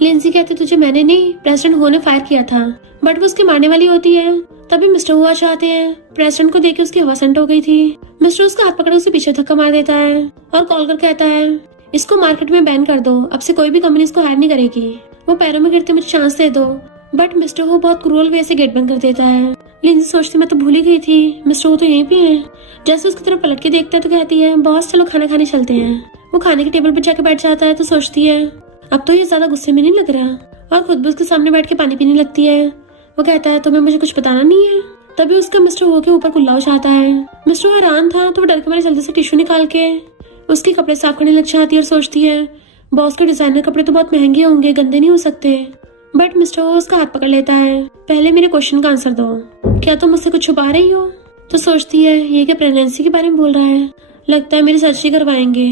लिंजी कहती तुझे मैंने नहीं, प्रेसिडेंट हो ने फायर किया था। बट वो उसके मारने वाली होती है, तभी मिस्टर हुआ चाहते हैं। प्रेसिडेंट को देख के उसकी हवा सेंट हो गई थी। मिस्टर उसका हाथ पकड़ उसे पीछे धक्का मार देता है और कॉल कर कहता है इसको मार्केट में बैन कर दो, अब से कोई भी कंपनी इसको हायर नहीं करेगी। वो पैरों में गिरते मुझे चांस दे दो। बट मिस्टर वो बहुत क्रूअल वे से गेट बंद कर देता है। लिंजी सोचती मैं तो भूल ही गई थी, मिस्टर वो तो यहीं पे है। जैसे उसकी तरफ पलट के देखता है तो कहती है बॉस चलो खाना खाने चलते हैं। वो खाने के टेबल पर जाके बैठ जाता है तो सोचती है अब तो ये ज्यादा गुस्से में नहीं लग रहा, और खुद भी उसके सामने बैठ के पानी पीने लगती है। वो कहता है तुम्हें मुझे कुछ बताना नहीं है। तभी उसका मिस्टर वो के ऊपर कुल्ला हो जाता है। मिस्टर हैरान था तो वो डर के मारे जल्दी से टिश्यू निकाल के उसके कपड़े साफ करने लग जाती है और सोचती है बॉस के डिजाइनर कपड़े तो बहुत महंगे होंगे, गंदे नहीं हो सकते। बट मिस्टर वो उसका हाथ पकड़ लेता है, पहले मेरे क्वेश्चन का आंसर दो, क्या तुम मुझसे कुछ छुपा रही हो? तो सोचती है ये क्या प्रेगनेंसी के बारे में बोल रहा है, लगता है मेरी सर्जरी करवाएंगे,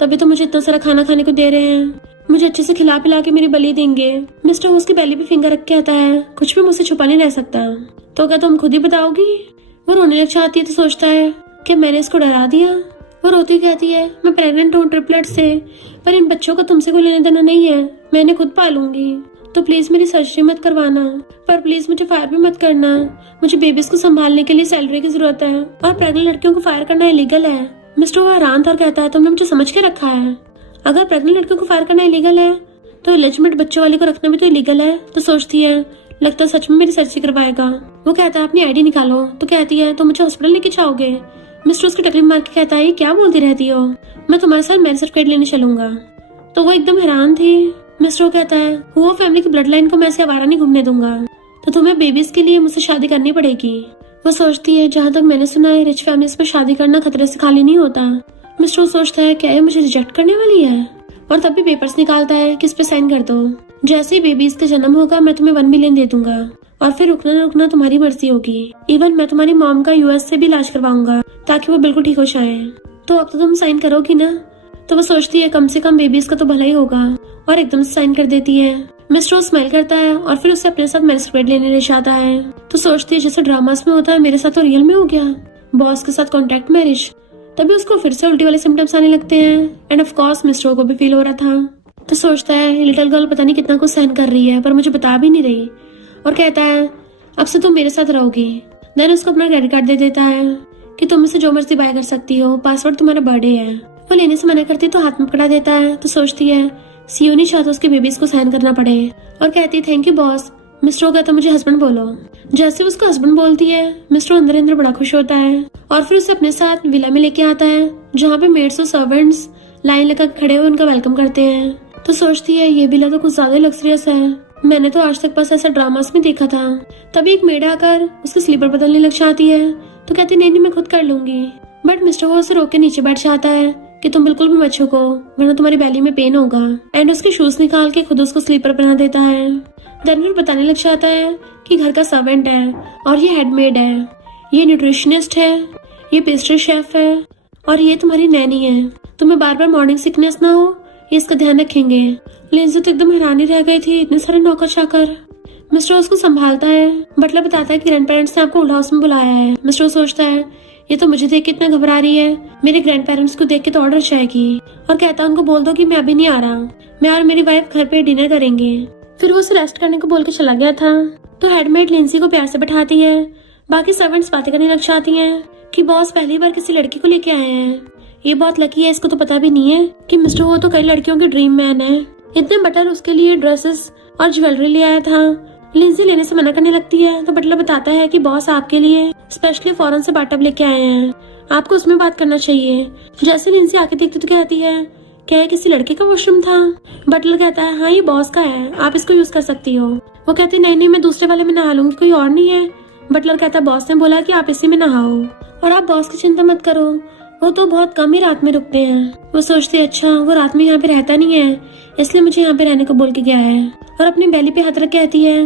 तभी तो मुझे इतना सारा खाना खाने को दे रहे हैं, मुझे अच्छे से खिला पिला के मेरी बलि देंगे। मिस्टर उसकी बेली पे फिंगर रख के आता है कुछ भी मुझसे छुपा नहीं रह सकता, तो क्या तुम खुद ही बताओगी? वो रोने लग जाती है तो सोचता है कि मैंने इसको डरा दिया। वो रोती कहती है मैं प्रेग्नेंट हूँ ट्रिपलेट से, पर इन बच्चों का तुमसे कोई लेना देना नहीं है, मैं इन्हें खुद पालूंगी, तो प्लीज मेरी सर्जरी मत करवाना, पर प्लीज मुझे फायर भी मत करना। मुझे बेबीज को संभालने के लिए सैलरी की जरूरत है और प्रेग्नेंट लड़कियों को फायर करना इलीगल है। मिस्टर वो हैरान था और कहता है तुमने मुझे समझ के रखा है, अगर प्रेग्नेंट लड़कियों को फायर करना इलीगल है तो इलिजिबल बच्चों वाले को रखना भी तो इलीगल है। तो सोचती है लगता है सच में मेरी सर्जरी करवाएगा। वो कहता है अपनी आईडी निकालो, तो कहती है तो मुझे हॉस्पिटल लेके जाओगे। मिस्टर उसकी टकली मार के कहता है क्या बोलती रहती हो, मैं तुम्हारे साथ मैरिज सर्टिफिकेट लेने चलूंगा। तो वो एकदम हैरान थी। मिस्टर वो कहता है वो फैमिली की ब्लड लाइन को मैं ऐसे आवारा नहीं घूमने दूंगा, तो तुम्हें बेबीज के लिए मुझसे शादी करनी पड़ेगी। वो सोचती है जहाँ तक मैंने सुना है रिच फैमिलीज में शादी करना खतरे से खाली नहीं होता। मिस्टर सोचता है क्या ये मुझे रिजेक्ट करने वाली है, और तब भी पेपर्स निकालता है कि इस पे साइन कर दो, जैसे ही बेबीज का जन्म होगा मैं तुम्हें 1 मिलियन दे दूंगा, और फिर रुकना न रुकना तुम्हारी मर्जी होगी। इवन मैं तुम्हारी मॉम का यूएस से भी इलाज करवाऊंगा ताकि वो बिल्कुल ठीक हो जाए। तो अब तो तुम साइन करोगी ना? तो वो सोचती है कम से कम बेबीज का तो भला ही होगा, और एकदम से साइन कर देती है। मिस्टर स्माइल करता है और फिर उसे अपने साथ मैरिज सर्टिफिकेट लेने ले जाता है। तो सोचती है जैसे ड्रामास में होता है मेरे साथ तो रियल में हो गया, बॉस के साथ कॉन्ट्रैक्ट मैरिज। तभी उसको फिर से उल्टी वाले सिम्टम्स आने लगते हैं, एंड ऑफ कोर्स मिस्टर को भी फील हो रहा था। तो सोचता है लिटिल गर्ल पता नहीं कितना कुछ सहन कर रही है पर मुझे बता भी नहीं रही, और कहता है अब से तुम मेरे साथ रहोगी। देन उसको अपना क्रेडिट कार्ड दे देता है कि तुम इसे जो मर्जी बाय कर सकती हो, पासवर्ड तुम्हारा बर्थडे है। वो लेने से मना करती तो हाथ में पकड़ा देता है। तो सोचती है सीओ नहीं चाहता उसके बेबीज को सहन करना पड़े और कहती थैंक यू बॉस। मिस्टर हो कहता मुझे हस्बैंड बोलो। जैसे उसको हस्बैंड बोलती है मिस्टर अंदर अंदर बड़ा खुश होता है और फिर उसे अपने साथ विला में लेके आता है जहाँ पे मेड्स और सर्वेंट्स लाइन लगा खड़े हुए उनका वेलकम करते हैं। तो सोचती है ये विला तो कुछ ज्यादा लग्जरियस है, मैंने तो आज तक बस ऐसा ड्रामास में देखा था। तभी एक मेड आकर उसके स्लीपर बदलने लग जाती है तो कहती नहीं मैं खुद कर लूंगी। बट मिस्टर वो उसे रोक के नीचे बैठ जाता है कि तुम बिल्कुल भी मत छूको वरना तुम्हारी बैली में पेन होगा। एंड उसके शूज निकाल के खुद उसको स्लीपर पहना देता है। देन बताने लग जाता है कि घर का सर्वेंट है और ये हेडमेड है, ये न्यूट्रिशनिस्ट है, ये पेस्ट्री शेफ है और ये तुम्हारी नैनी है। तुम्हें बार बार मॉर्निंग सिकनेस ना हो ये इसका ध्यान रखेंगे। लिंजी तो एकदम हैरानी रह गई थी, इतने सारे नौकर चाकर। मिस्टर उसको संभालता है। बटलर बताता है कि ग्रैंड पेरेंट्स ने आपको ओल्ड हाउस में बुलाया है। मिस्टर सोचता है ये तो मुझे देख के इतना घबरा रही है, मेरे ग्रैंड पेरेंट्स को देख के तो ऑर्डर जाएगी। और कहता है उनको बोल दो कि मैं अभी नहीं आ रहा, मैं और मेरी वाइफ घर पे डिनर करेंगे। फिर वो उसे रेस्ट करने को बोल के चला गया था। तो हेडमेड लिंसी को प्यार से बैठाती है। बाकी सर्वेंट्स बातें करने लग जाती हैं कि बॉस पहली बार किसी लड़की को लेके आए हैं, ये बहुत लकी है, इसको तो पता भी नहीं है कि मिस्टर वो तो कई लड़कियों के ड्रीम मैन है। इतने बटलर उसके लिए ड्रेसेस और ज्वेलरी ले आया था। लिंसी लेने से मना करने लगती है तो बटलर बताता है कि बॉस आपके लिए स्पेशली फॉरेन से बाटअप लेके आए हैं, आपको उसमें बात करना चाहिए। जैसे लिंसी आके देखती तो कहती है क्या किसी लड़के का वॉशरूम था। बटलर कहता है हाँ ये बॉस का है, आप इसको यूज कर सकती हो। वो कहती नहीं मैं दूसरे वाले में नहा लूंगी, कोई और नहीं है। बटलर कहता है बॉस ने बोला कि आप इसी में नहाओ और आप बॉस की चिंता मत करो, वो तो बहुत कम ही रात में रुकते हैं। वो सोचती है अच्छा वो रात में यहाँ पे रहता नहीं है इसलिए मुझे यहाँ पे रहने को बोल के गया है। और अपनी बेली पे हाथ रख कहती है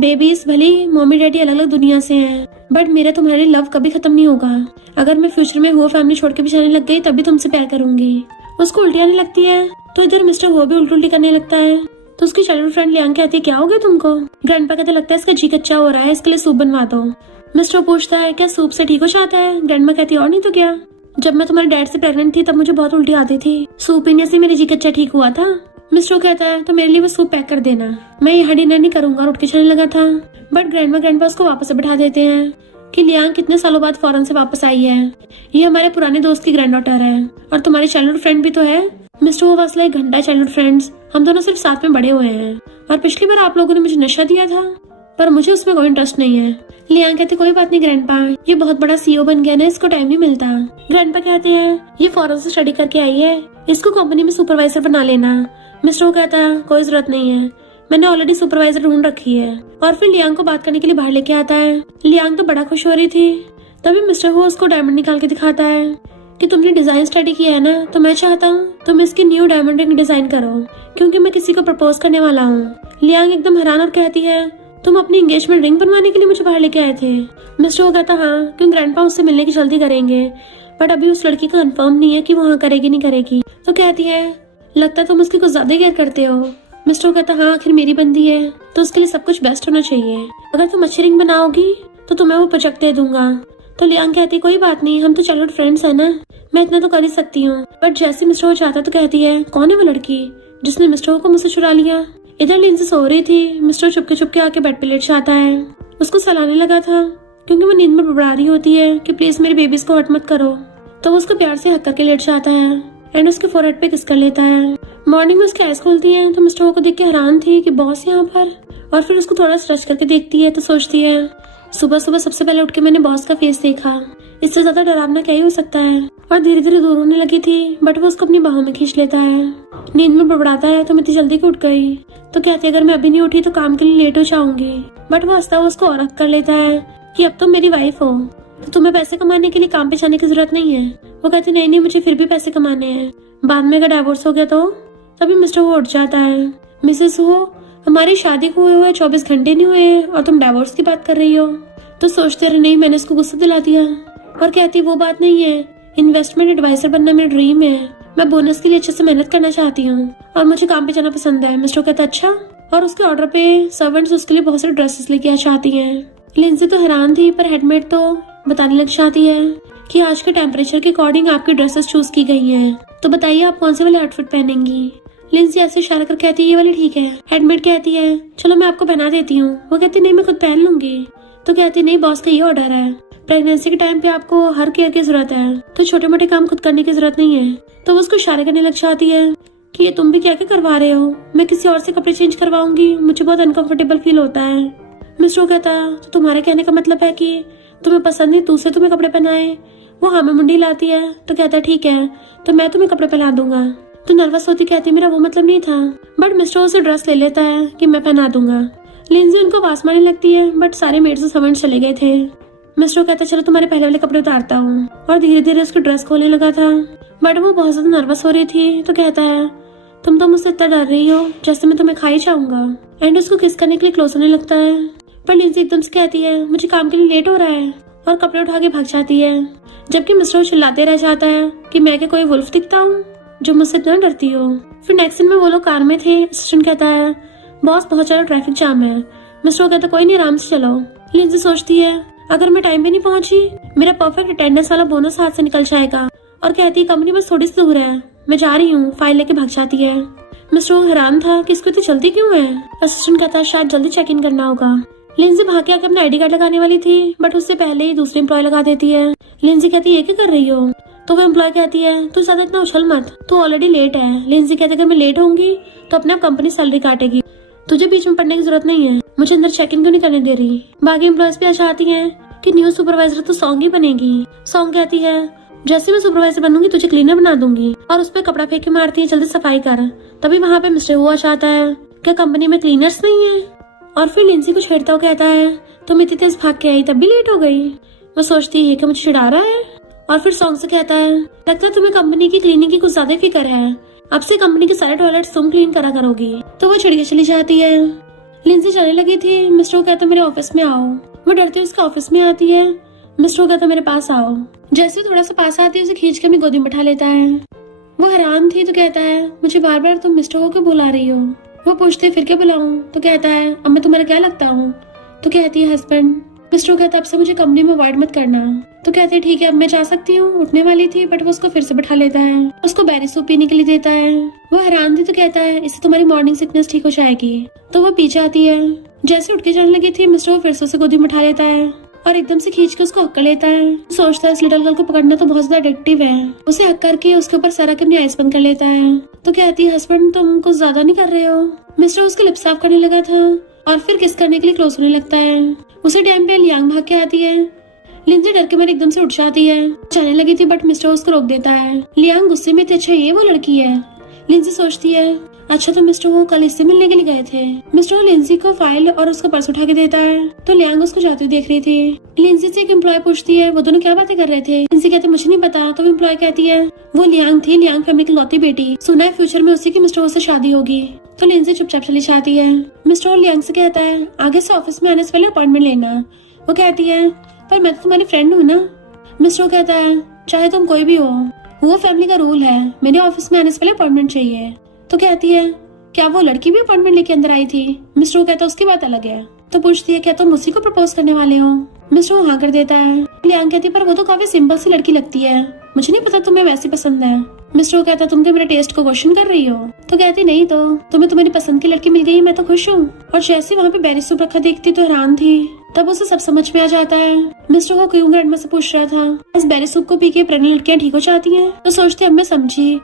बेबीज भले मम्मी डैडी अलग अलग दुनिया से हैं बट मेरा तुम्हारे लव कभी खत्म नहीं होगा। अगर मैं फ्यूचर में वो फैमिली छोड़ के भी जाने लग गई तब भी तुमसे प्यार करूंगी। उसको उल्टी आने लगती है तो इधर मिस्टर वो भी उल्टी करने लगता है। तो उसकी चाइल्डहुड फ्रेंड लियांग कहती है क्या हो गया तुमको। ग्रैंडपा कहते लगता है इसका जी कच्चा हो रहा है, इसके लिए सूप बनवा दो। मिस्टर पूछता है क्या सूप से ठीक हो जाता है। ग्रैंडमा कहती है और नहीं तो क्या, जब मैं तुम्हारे डैड से प्रेग्नेंट थी तब मुझे बहुत उल्टी आती थी, सूप पीने से मेरी जी कच्चा ठीक हुआ था। मिस्टर कहता है तो मेरे लिए वो सूप पैक कर देना, मैं यहाँ डिनर नहीं करूंगा और उठ के चलने लगा था। बट ग्रैंडपा उसको वापस से बैठा देते हैं कि लियांग कितने सालों बाद फॉरेन से वापस आई है, ये हमारे पुराने दोस्त की ग्रैंड डॉटर है और तुम्हारी चाइल्डहुड फ्रेंड भी तो है। मिस्टर वो वासला एक घंटा चाइल्डहुड फ्रेंड्स, हम दोनों सिर्फ साथ में बड़े हुए हैं और पिछली बार आप लोगों ने मुझे नशा दिया था पर मुझे उसमें कोई इंटरेस्ट नहीं है। लियांग कहते कोई बात नहीं ग्रैंडपा, ये बहुत बड़ा सीईओ बन गया ना, इसको टाइम नहीं मिलता। ग्रैंडपा कहते हैं ये फॉरेन से स्टडी करके आई है, इसको कंपनी में सुपरवाइजर बना लेना। मिस्टर वो कहता है कोई जरूरत नहीं है, मैंने ऑलरेडी सुपरवाइजर ढूंढ रखी है। और फिर लियांग को बात करने के लिए बाहर लेके आता है। लियांग तो बड़ा खुश हो रही थी। तभी मिस्टर वो उसको डायमंड निकाल के दिखाता है कि तुमने डिजाइन स्टडी किया है ना, तो मैं चाहता हूँ तुम इसकी न्यू डायमंड रिंग डिजाइन करो क्योंकि मैं किसी को प्रपोज करने वाला हूँ। लियांग एकदम हैरान और कहती है तुम अपनी एंगेजमेंट रिंग बनवाने के लिए मुझे बाहर लेके आए थे। मिस्टर वो कहता हाँ क्योंकि ग्रैंडपा उससे मिलने की जल्दी करेंगे बट अभी उस लड़की का कंफर्म नहीं है कि वो हाँ करेगी नहीं करेगी। तो कहती है लगता तुम उसकी कुछ ज्यादा केयर करते हो। मिस्टर कहता हाँ आखिर मेरी बंदी है तो उसके लिए सब कुछ बेस्ट होना चाहिए, अगर तुम अच्छी रिंग बनाओगी तो तुम्हें वो प्रोजेक्ट दे दूंगा। तो लियांग कहती कोई बात नहीं, हम तो चाइल्डहुड फ्रेंड्स है ना, मैं इतना तो कर ही सकती हूँ। बट जैसे मिस्टर वो चाहता तो कहती है कौन है वो लड़की जिसने मिस्टर को मुझसे चुरा लिया। इधर लिंसी सो रही थी, मिस्टर चुपके आके बेड पे लेट जाता है। उसको सहलाने लगा था क्योंकि वो नींद में बड़बड़ा रही होती है कि प्लीज मेरे बेबीज को हर्ट मत करो। तो वो उसको प्यार से हक करके लेट जाता है एंड उसके फोरहेड पे किस कर लेता है। मॉर्निंग में उसकी आइज खोलती है तो मिस्टर को देख के हैरान थी कि बॉस यहाँ पर। और फिर उसको थोड़ा स्ट्रेच करके देखती है तो सोचती है सुबह सुबह सबसे पहले उठ के मैंने बॉस का फेस देखा, इससे ज्यादा डरावना क्या ही हो सकता है। और धीरे धीरे दूर होने लगी थी बट वो उसको अपनी बाहों में खींच लेता है। नींद में बड़बड़ाता है तो मैं इतनी जल्दी उठ गई। तो कहती है अगर मैं अभी नहीं उठी तो काम के लिए लेट हो जाऊंगी। बट वो हंसता हुआ उसको और हक कर लेता है कि अब तुम मेरी वाइफ हो तो तुम्हें पैसे कमाने के लिए काम पे जाने की जरूरत नहीं है। वो कहती नहीं मुझे फिर भी पैसे कमाने हैं, बाद में अगर डाइवोर्स हो गया तो। तभी मिस्टर वो उठ जाता है मिसेस हो हमारी शादी को हुए 24 घंटे नहीं हुए और तुम डाइवोर्स की बात कर रही हो। तो सोचते रहे नहीं मैंने उसको गुस्सा दिला दिया और कहती वो बात नहीं है, इन्वेस्टमेंट एडवाइजर बनना मेरा ड्रीम है, मैं बोनस के लिए अच्छे से मेहनत करना चाहती हूँ और मुझे काम पे जाना पसंद है। मिस्टर कहता अच्छा। और उसके ऑर्डर पे सर्वेंट्स उसके लिए बहुत सारे ड्रेसेस लेके आ चाहती हैं। लिंसी तो हैरान थी पर हेडमेड तो बताने लग जाती है कि आज के टेम्परेचर के अकॉर्डिंग आपकी ड्रेसेस चूज की गई हैं, तो बताइए आप कौन से वाले आउटफिट पहनेंगी। लिंसी ऐसे इशारा कर कहती है ये वाली ठीक है। हेडमेड कहती है चलो मैं आपको पहना देती हूँ। वो कहती नहीं मैं खुद पहन लूंगी। तो कहती नहीं बॉस का ये ऑर्डर है। प्रेगनेंसी के टाइम पे आपको हर केयर की जरूरत है, तो छोटे मोटे काम खुद करने की जरूरत नहीं है। तो वो उसको इशारे करने लग जाती है कि ये तुम भी क्या क्या करवा रहे हो, मैं किसी और से कपड़े चेंज करवाऊंगी, मुझे बहुत अनकंफर्टेबल फील होता है। मिस्टर कहता है तो तुम्हारे कहने का मतलब है कि तुम्हें पसंद नहीं दूसरे तुम्हें कपड़े पहनाए। वो हाँ में मुंडी लाती है तो कहता है ठीक है तो मैं तुम्हें कपड़े पहना दूंगा। तो नर्वस होती कहती मेरा वो मतलब नहीं था, बट मिस्टर उसे ड्रेस ले लेता है कि मैं पहना दूंगा। लिंजी उनको आवाज मारने लगती है बट सारे मेड्स और सर्वेंट्स चले गए थे। मिस्टर कहता है चलो तुम्हारे पहले वाले कपड़े उतारता हूँ, और धीरे धीरे उसकी ड्रेस खोलने लगा था, बट वो बहुत ज्यादा नर्वस हो रही थी। तो कहता है तुम तो मुझसे इतना डर रही हो जैसे मैं तुम्हें खा ही जाऊंगा। एंड उसको किस करने के लिए क्लोज होने लगता है, पर लिंजी एकदम से कहती है मुझे काम के लिए लेट हो रहा है, और कपड़े उठा के भाग जाती है। जबकि मिस्टर चिल्लाते रह जाता है कि मैं क्या कोई वुल्फ दिखता हूँ जो मुझसे इतना डरती हो। फिर नेक्स्ट दिन में वो लोग कार में थे। असिस्टेंट कहता है बॉस बहुत ज्यादा ट्रैफिक जाम है। मिस्टर कहता कोई नहीं आराम से चलो। लिंजी सोचती है अगर मैं टाइम पे नहीं पहुंची मेरा परफेक्ट अटेंडेंस वाला बोनस हाथ से निकल जाएगा, और कहती है कंपनी बस थोड़ी सी दूर है, मैं जा रही हूँ। फाइल लेके भाग जाती है। मिस्टर हैरान था कि इसको इतनी जल्दी क्यों है। असिस्टेंट कहता है शायद जल्दी चेक इन करना होगा। लिंजी भाग के आके अपना आईडी कार्ड लगाने वाली थी, बट उससे पहले ही दूसरी एम्प्लॉय लगा देती है। लिंजी कहती है ये क्या कर रही हो, तो वो एम्प्लॉय कहती है तू ज्यादा इतना उछल मत, तू ऑलरेडी लेट है। लिंजी कहती है अगर मैं लेट होंगी तो अपने आप कंपनी सैलरी काटेगी, तुझे बीच में पढ़ने की जरूरत नहीं है, मुझे अंदर चेक इन क्यों नहीं करने दे रही। बाकी एम्प्लॉयज भी आ जाती है कि न्यू सुपरवाइजर तो सॉन्ग ही बनेगी। सॉन्ग कहती है जैसे मैं सुपरवाइजर बनूंगी तुझे क्लीनर बना दूंगी, और उस पर कपड़ा फेंक के मारती है जल्दी सफाई कर। तभी वहाँ पे मिस्टर हुआ चाहता है क्या कंपनी में क्लीनर्स नहीं है, और फिर लिंजी को छेड़ता हुआ कहता है तुम इतनी तेज भाग के आई तब भी लेट हो गई। वो सोचती है कि मुझे चिढ़ा रहा है, और फिर सॉन्ग से कहता है लगता है तुम्हें कंपनी की क्लीनिंग की कुछ ज्यादा फिक्र है, अब से कंपनी के सारे टॉयलेट तुम क्लीन करा करोगी। तो वो चिढ़ के चली जाती है। लिंजी जाने लगी थी। मिस्टर कहता मेरे ऑफिस में आओ। वो डरती उसके ऑफिस में आती है। मिस्टर कहता मेरे पास आओ। जैसे थोड़ा सा पास आती है उसे खींच के अपनी गोदी में बैठा लेता है। वो हैरान थी तो कहता है मुझे बार बार तुम मिस्टर को क्यों बुला रही हो। वो पूछते फिर क्या बुलाऊं, तो कहता है अब मैं तुम्हारा क्या लगता हूँ। तो कहती है हस्बैंड। मिस्टर कहता अब से मुझे कंपनी में अवॉइड मत करना। तो कहते है ठीक है अब मैं जा सकती हूँ। उठने वाली थी बट वो उसको फिर से बैठा लेता है, उसको बेरी सूप पीने के लिए देता है। वो हैरान थी तो कहता है इससे तुम्हारी मॉर्निंग सिकनेस ठीक हो जाएगी। तो वो पीछे आती है। जैसे उठ के जाने लगी थी मिस्टर वो फिर से उसे गोदी में उठा लेता है और एकदम से खींच के उसको हक कर लेता है। सोचता है इस लिटिल गर्ल को पकड़ना तो बहुत ज्यादा एडिक्टिव है। उसे हक करके उसके ऊपर सर के अपनी आइस बंद कर लेता है। तो कहती है हस्बैंड तुम कुछ ज्यादा नहीं कर रहे हो। मिस्टर उसके लिप साफ करने लगा था और फिर किस करने के लिए क्लोज होने लगता है। उसे टाइम पे लियांग भाग के आती है। लिंजी डर के मारे एकदम से उठ जाती है, जाने लगी थी बट मिस्टर उसको रोक देता है। लियांग गुस्से में थी, अच्छा ये वो लड़की है। लिंजी सोचती है अच्छा तो मिस्टर वो कल इससे मिलने के लिए गए थे। मिस्टर लिंजी को फाइल और उसका पर्स उठा के देता है। तो लियांग उसको जाती हुई देख रही थी। लिंजी से एक एम्प्लॉय पूछती है वो दोनों क्या बातें कर रहे थे। लिंजी कहती मुझे नहीं पता। तो एम्प्लॉय कहती है वो लियांग थी, लियांग फैमिली की लौती बेटी, सुना है फ्यूचर में उसी की मिस्टर से शादी होगी। तो लिंजी चुपचाप चली जाती है। मिस्टर लियांग से कहता है आगे से ऑफिस में आने से पहले अपॉइंटमेंट लेना। वो कहती है पर मैं तो तुम्हारी फ्रेंड हूँ ना। मिस्टर कहता है चाहे तुम कोई भी हो, वो फैमिली का रूल है, मेरे ऑफिस में आने से पहले अपॉइंटमेंट चाहिए। तो कहती है क्या वो लड़की भी अपॉइंटमेंट लेके अंदर आई थी। मिस्टर कहता है उसकी बात अलग है। तो पूछती है क्या तुम उसी को प्रपोज करने वाले हो। मिस्टर हाँ कर देता है। लियांग कहती है पर वो तो काफी सिंपल सी लड़की लगती है, मुझे नहीं पता तुम्हें वैसी पसंद है। मिस्टर कहता तुम तो मेरे टेस्ट को क्वेश्चन कर रही हो। तो कहती नहीं तो तुम्हें तुम्हारी पसंद की लड़की मिल गई, मैं तो खुश हूँ। और जैसे वहाँ पे बेरी सूप रखा देखती तो हैरान थी। तब उसे सब समझ में आ जाता है। मिस्टर को क्यों ग्रैंडमा से पूछ रहा था इस बेरी सूप को पी के प्रेग्नेंट लड़कियां ठीक हो जाती हैं। तो सोचते अब मैं समझी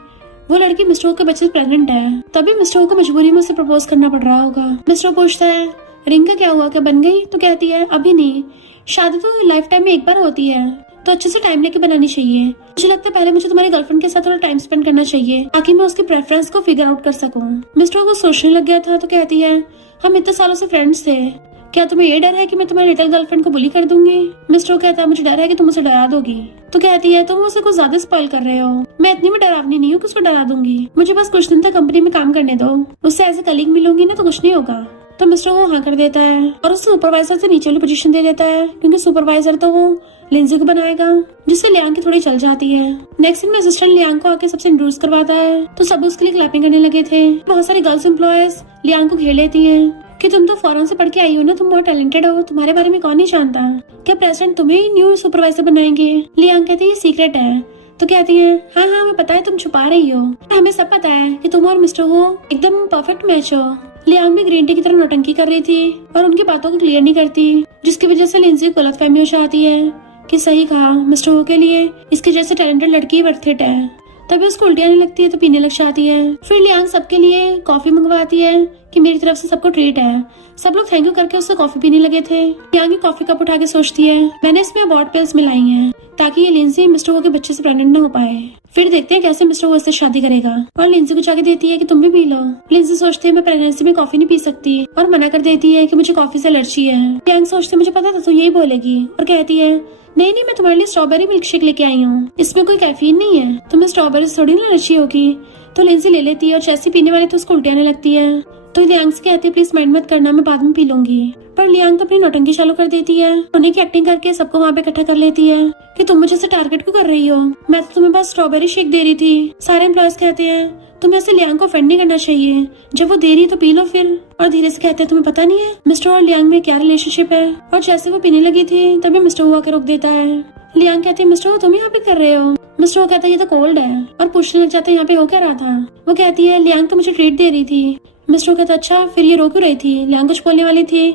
वो लड़की मिस्टर के बच्चे से प्रेग्नेंट है, तभी मिस्टर को मजबूरी में उसे प्रपोज करना पड़ रहा होगा। मिस्टर पूछता है रिंग का क्या हुआ, क्या बन गई। तो कहती है अभी नहीं, शादी तो लाइफ टाइम में एक बार होती है, तो अच्छे से टाइम लेके बनानी चाहिए। मुझे लगता है पहले मुझे तुम्हारी गर्लफ्रेंड के साथ थोड़ा टाइम स्पेंड करना चाहिए ताकि मैं उसके प्रेफरेंस को फिगर आउट कर सकूं। मिस्टर को सोचने लग गया था। तो कहती है हम इतने सालों से फ्रेंड्स थे, क्या तुम्हें ये डर है कि मैं तुम्हारी लिटिल गर्लफ्रेंड को बुली कर दूंगी। मिस्टर कहता है मुझे डर है कि तुम उसे डरा दोगी। तो कहती है तुम उसे कुछ ज्यादा स्पॉइल कर रहे हो, मैं इतनी भी डरावनी नहीं हूँ कि उसको डरा दूंगी, मुझे बस कुछ दिन तक कंपनी में काम करने दो, उससे ऐसे कलीग मिलूंगी ना तो कुछ नहीं होगा। तो मिस्टर वो हाँ कर देता है और उसे सुपरवाइजर से नीचे वाली पोजीशन दे देता है, क्योंकि सुपरवाइजर तो वो लिंजी को बनाएगा, जिससे लियांग की थोड़ी चल जाती है। नेक्स्ट दिन में असिस्टेंट लियांग को आके सबसे इंट्रोड्यूस करवाता है। तो सब उसके लिए क्लैपिंग करने लगे थे। बहुत सारी गर्ल्स एम्प्लॉयज लियांग को घेर लेती है कि तुम तो फॉरेन से पढ़ के आई हो ना, तुम बहुत टैलेंटेड हो, तुम्हारे बारे में कौन नहीं जानता, क्या प्रेसिडेंट तुम्हें ही न्यू सुपरवाइजर बनाएंगे। लियांग कहती है ये सीक्रेट है। तो कहती है हाँ हाँ हमें पता है तुम छुपा रही हो, हमें सब पता है कि तुम और मिस्टर हो एकदम परफेक्ट मैच हो। लियांग भी ग्रीन टी की तरह नौटंकी कर रही थी और उनकी बातों को क्लियर नहीं करती, जिसकी वजह से लिंजी को गलतफहमी हो जाती है कि सही कहा, मिस्टर वो के लिए इसके जैसे टैलेंटेड लड़की वर्थ इट है। तभी उसको उल्टी आने लगती है तो पीने लग जाती है। फिर लियांग सबके लिए कॉफी मंगवाती है कि मेरी तरफ से सबको ट्रीट है। सब लोग थैंक यू करके उससे कॉफी पीने लगे थे। लियांग ये कॉफी कप उठा के सोचती है, मैंने इसमें अबॉर्ट पिल्स मिलाई हैं ताकि ये लिंजी मिस्टर वो के बच्चे से प्रेग्नेंट न हो पाए। फिर देखते हैं कैसे मिस्टर वो इससे शादी करेगा। और लिंजी को जाके देती है कि तुम भी पी लो। लिंजी सोचती है मैं प्रेगनेंसी में कॉफी नहीं पी सकती और मना कर देती है कि मुझे कॉफी से एलर्जी है। लियांग सोचती है मुझे पता था तो यही बोलेगी और कहती है नहीं नहीं, मैं तुम्हारे लिए स्ट्रॉबेरी मिल्क शेक लेके आई हूँ, इसमें कोई कैफीन नहीं है, तुम्हें स्ट्रॉबेरी से थोड़ी ना एलर्जी होगी। तो लिंजी ले लेती है और जैसी पीने वाली तो उसको उल्टी आने लगती है। तो लियांग से कहती है प्लीज माइंड मत करना, मैं बाद में पी लूंगी। पर लियांग तो अपनी नौटंकी चालू कर देती है, उन्हीं की एक्टिंग करके सबको वहाँ पे इकट्ठा कर लेती है कि तुम मुझे से टारगेट क्यों कर रही हो, मैं तो तुम्हें बस स्ट्रॉबेरी शेक दे रही थी। सारे एम्प्लॉयज कहते हैं तुम्हें ऐसे लियांग को ऑफेंड नहीं करना चाहिए, जब वो दे रही तो पी लो फिर। और धीरे से कहते हैं तुम्हें पता नहीं है मिस्टर और लियांग में क्या रिलेशनशिप है। और जैसे वो पीने लगी थी तभी मिस्टर हुआ के रोक देता है। लियांग कहते हैं मिस्टर तुम यहाँ पे कर रहे हो। मिस्टर वो कहता है ये तो कोल्ड है और पूछने लग जाते हैं यहाँ पे हो क्या रहा था। वो कहती है लियांग तो मुझे ट्रीट दे रही थी। मिस्टर वो कहता है अच्छा फिर ये रो क्यों रही थी, लियांग कुछ बोलने वाली थी।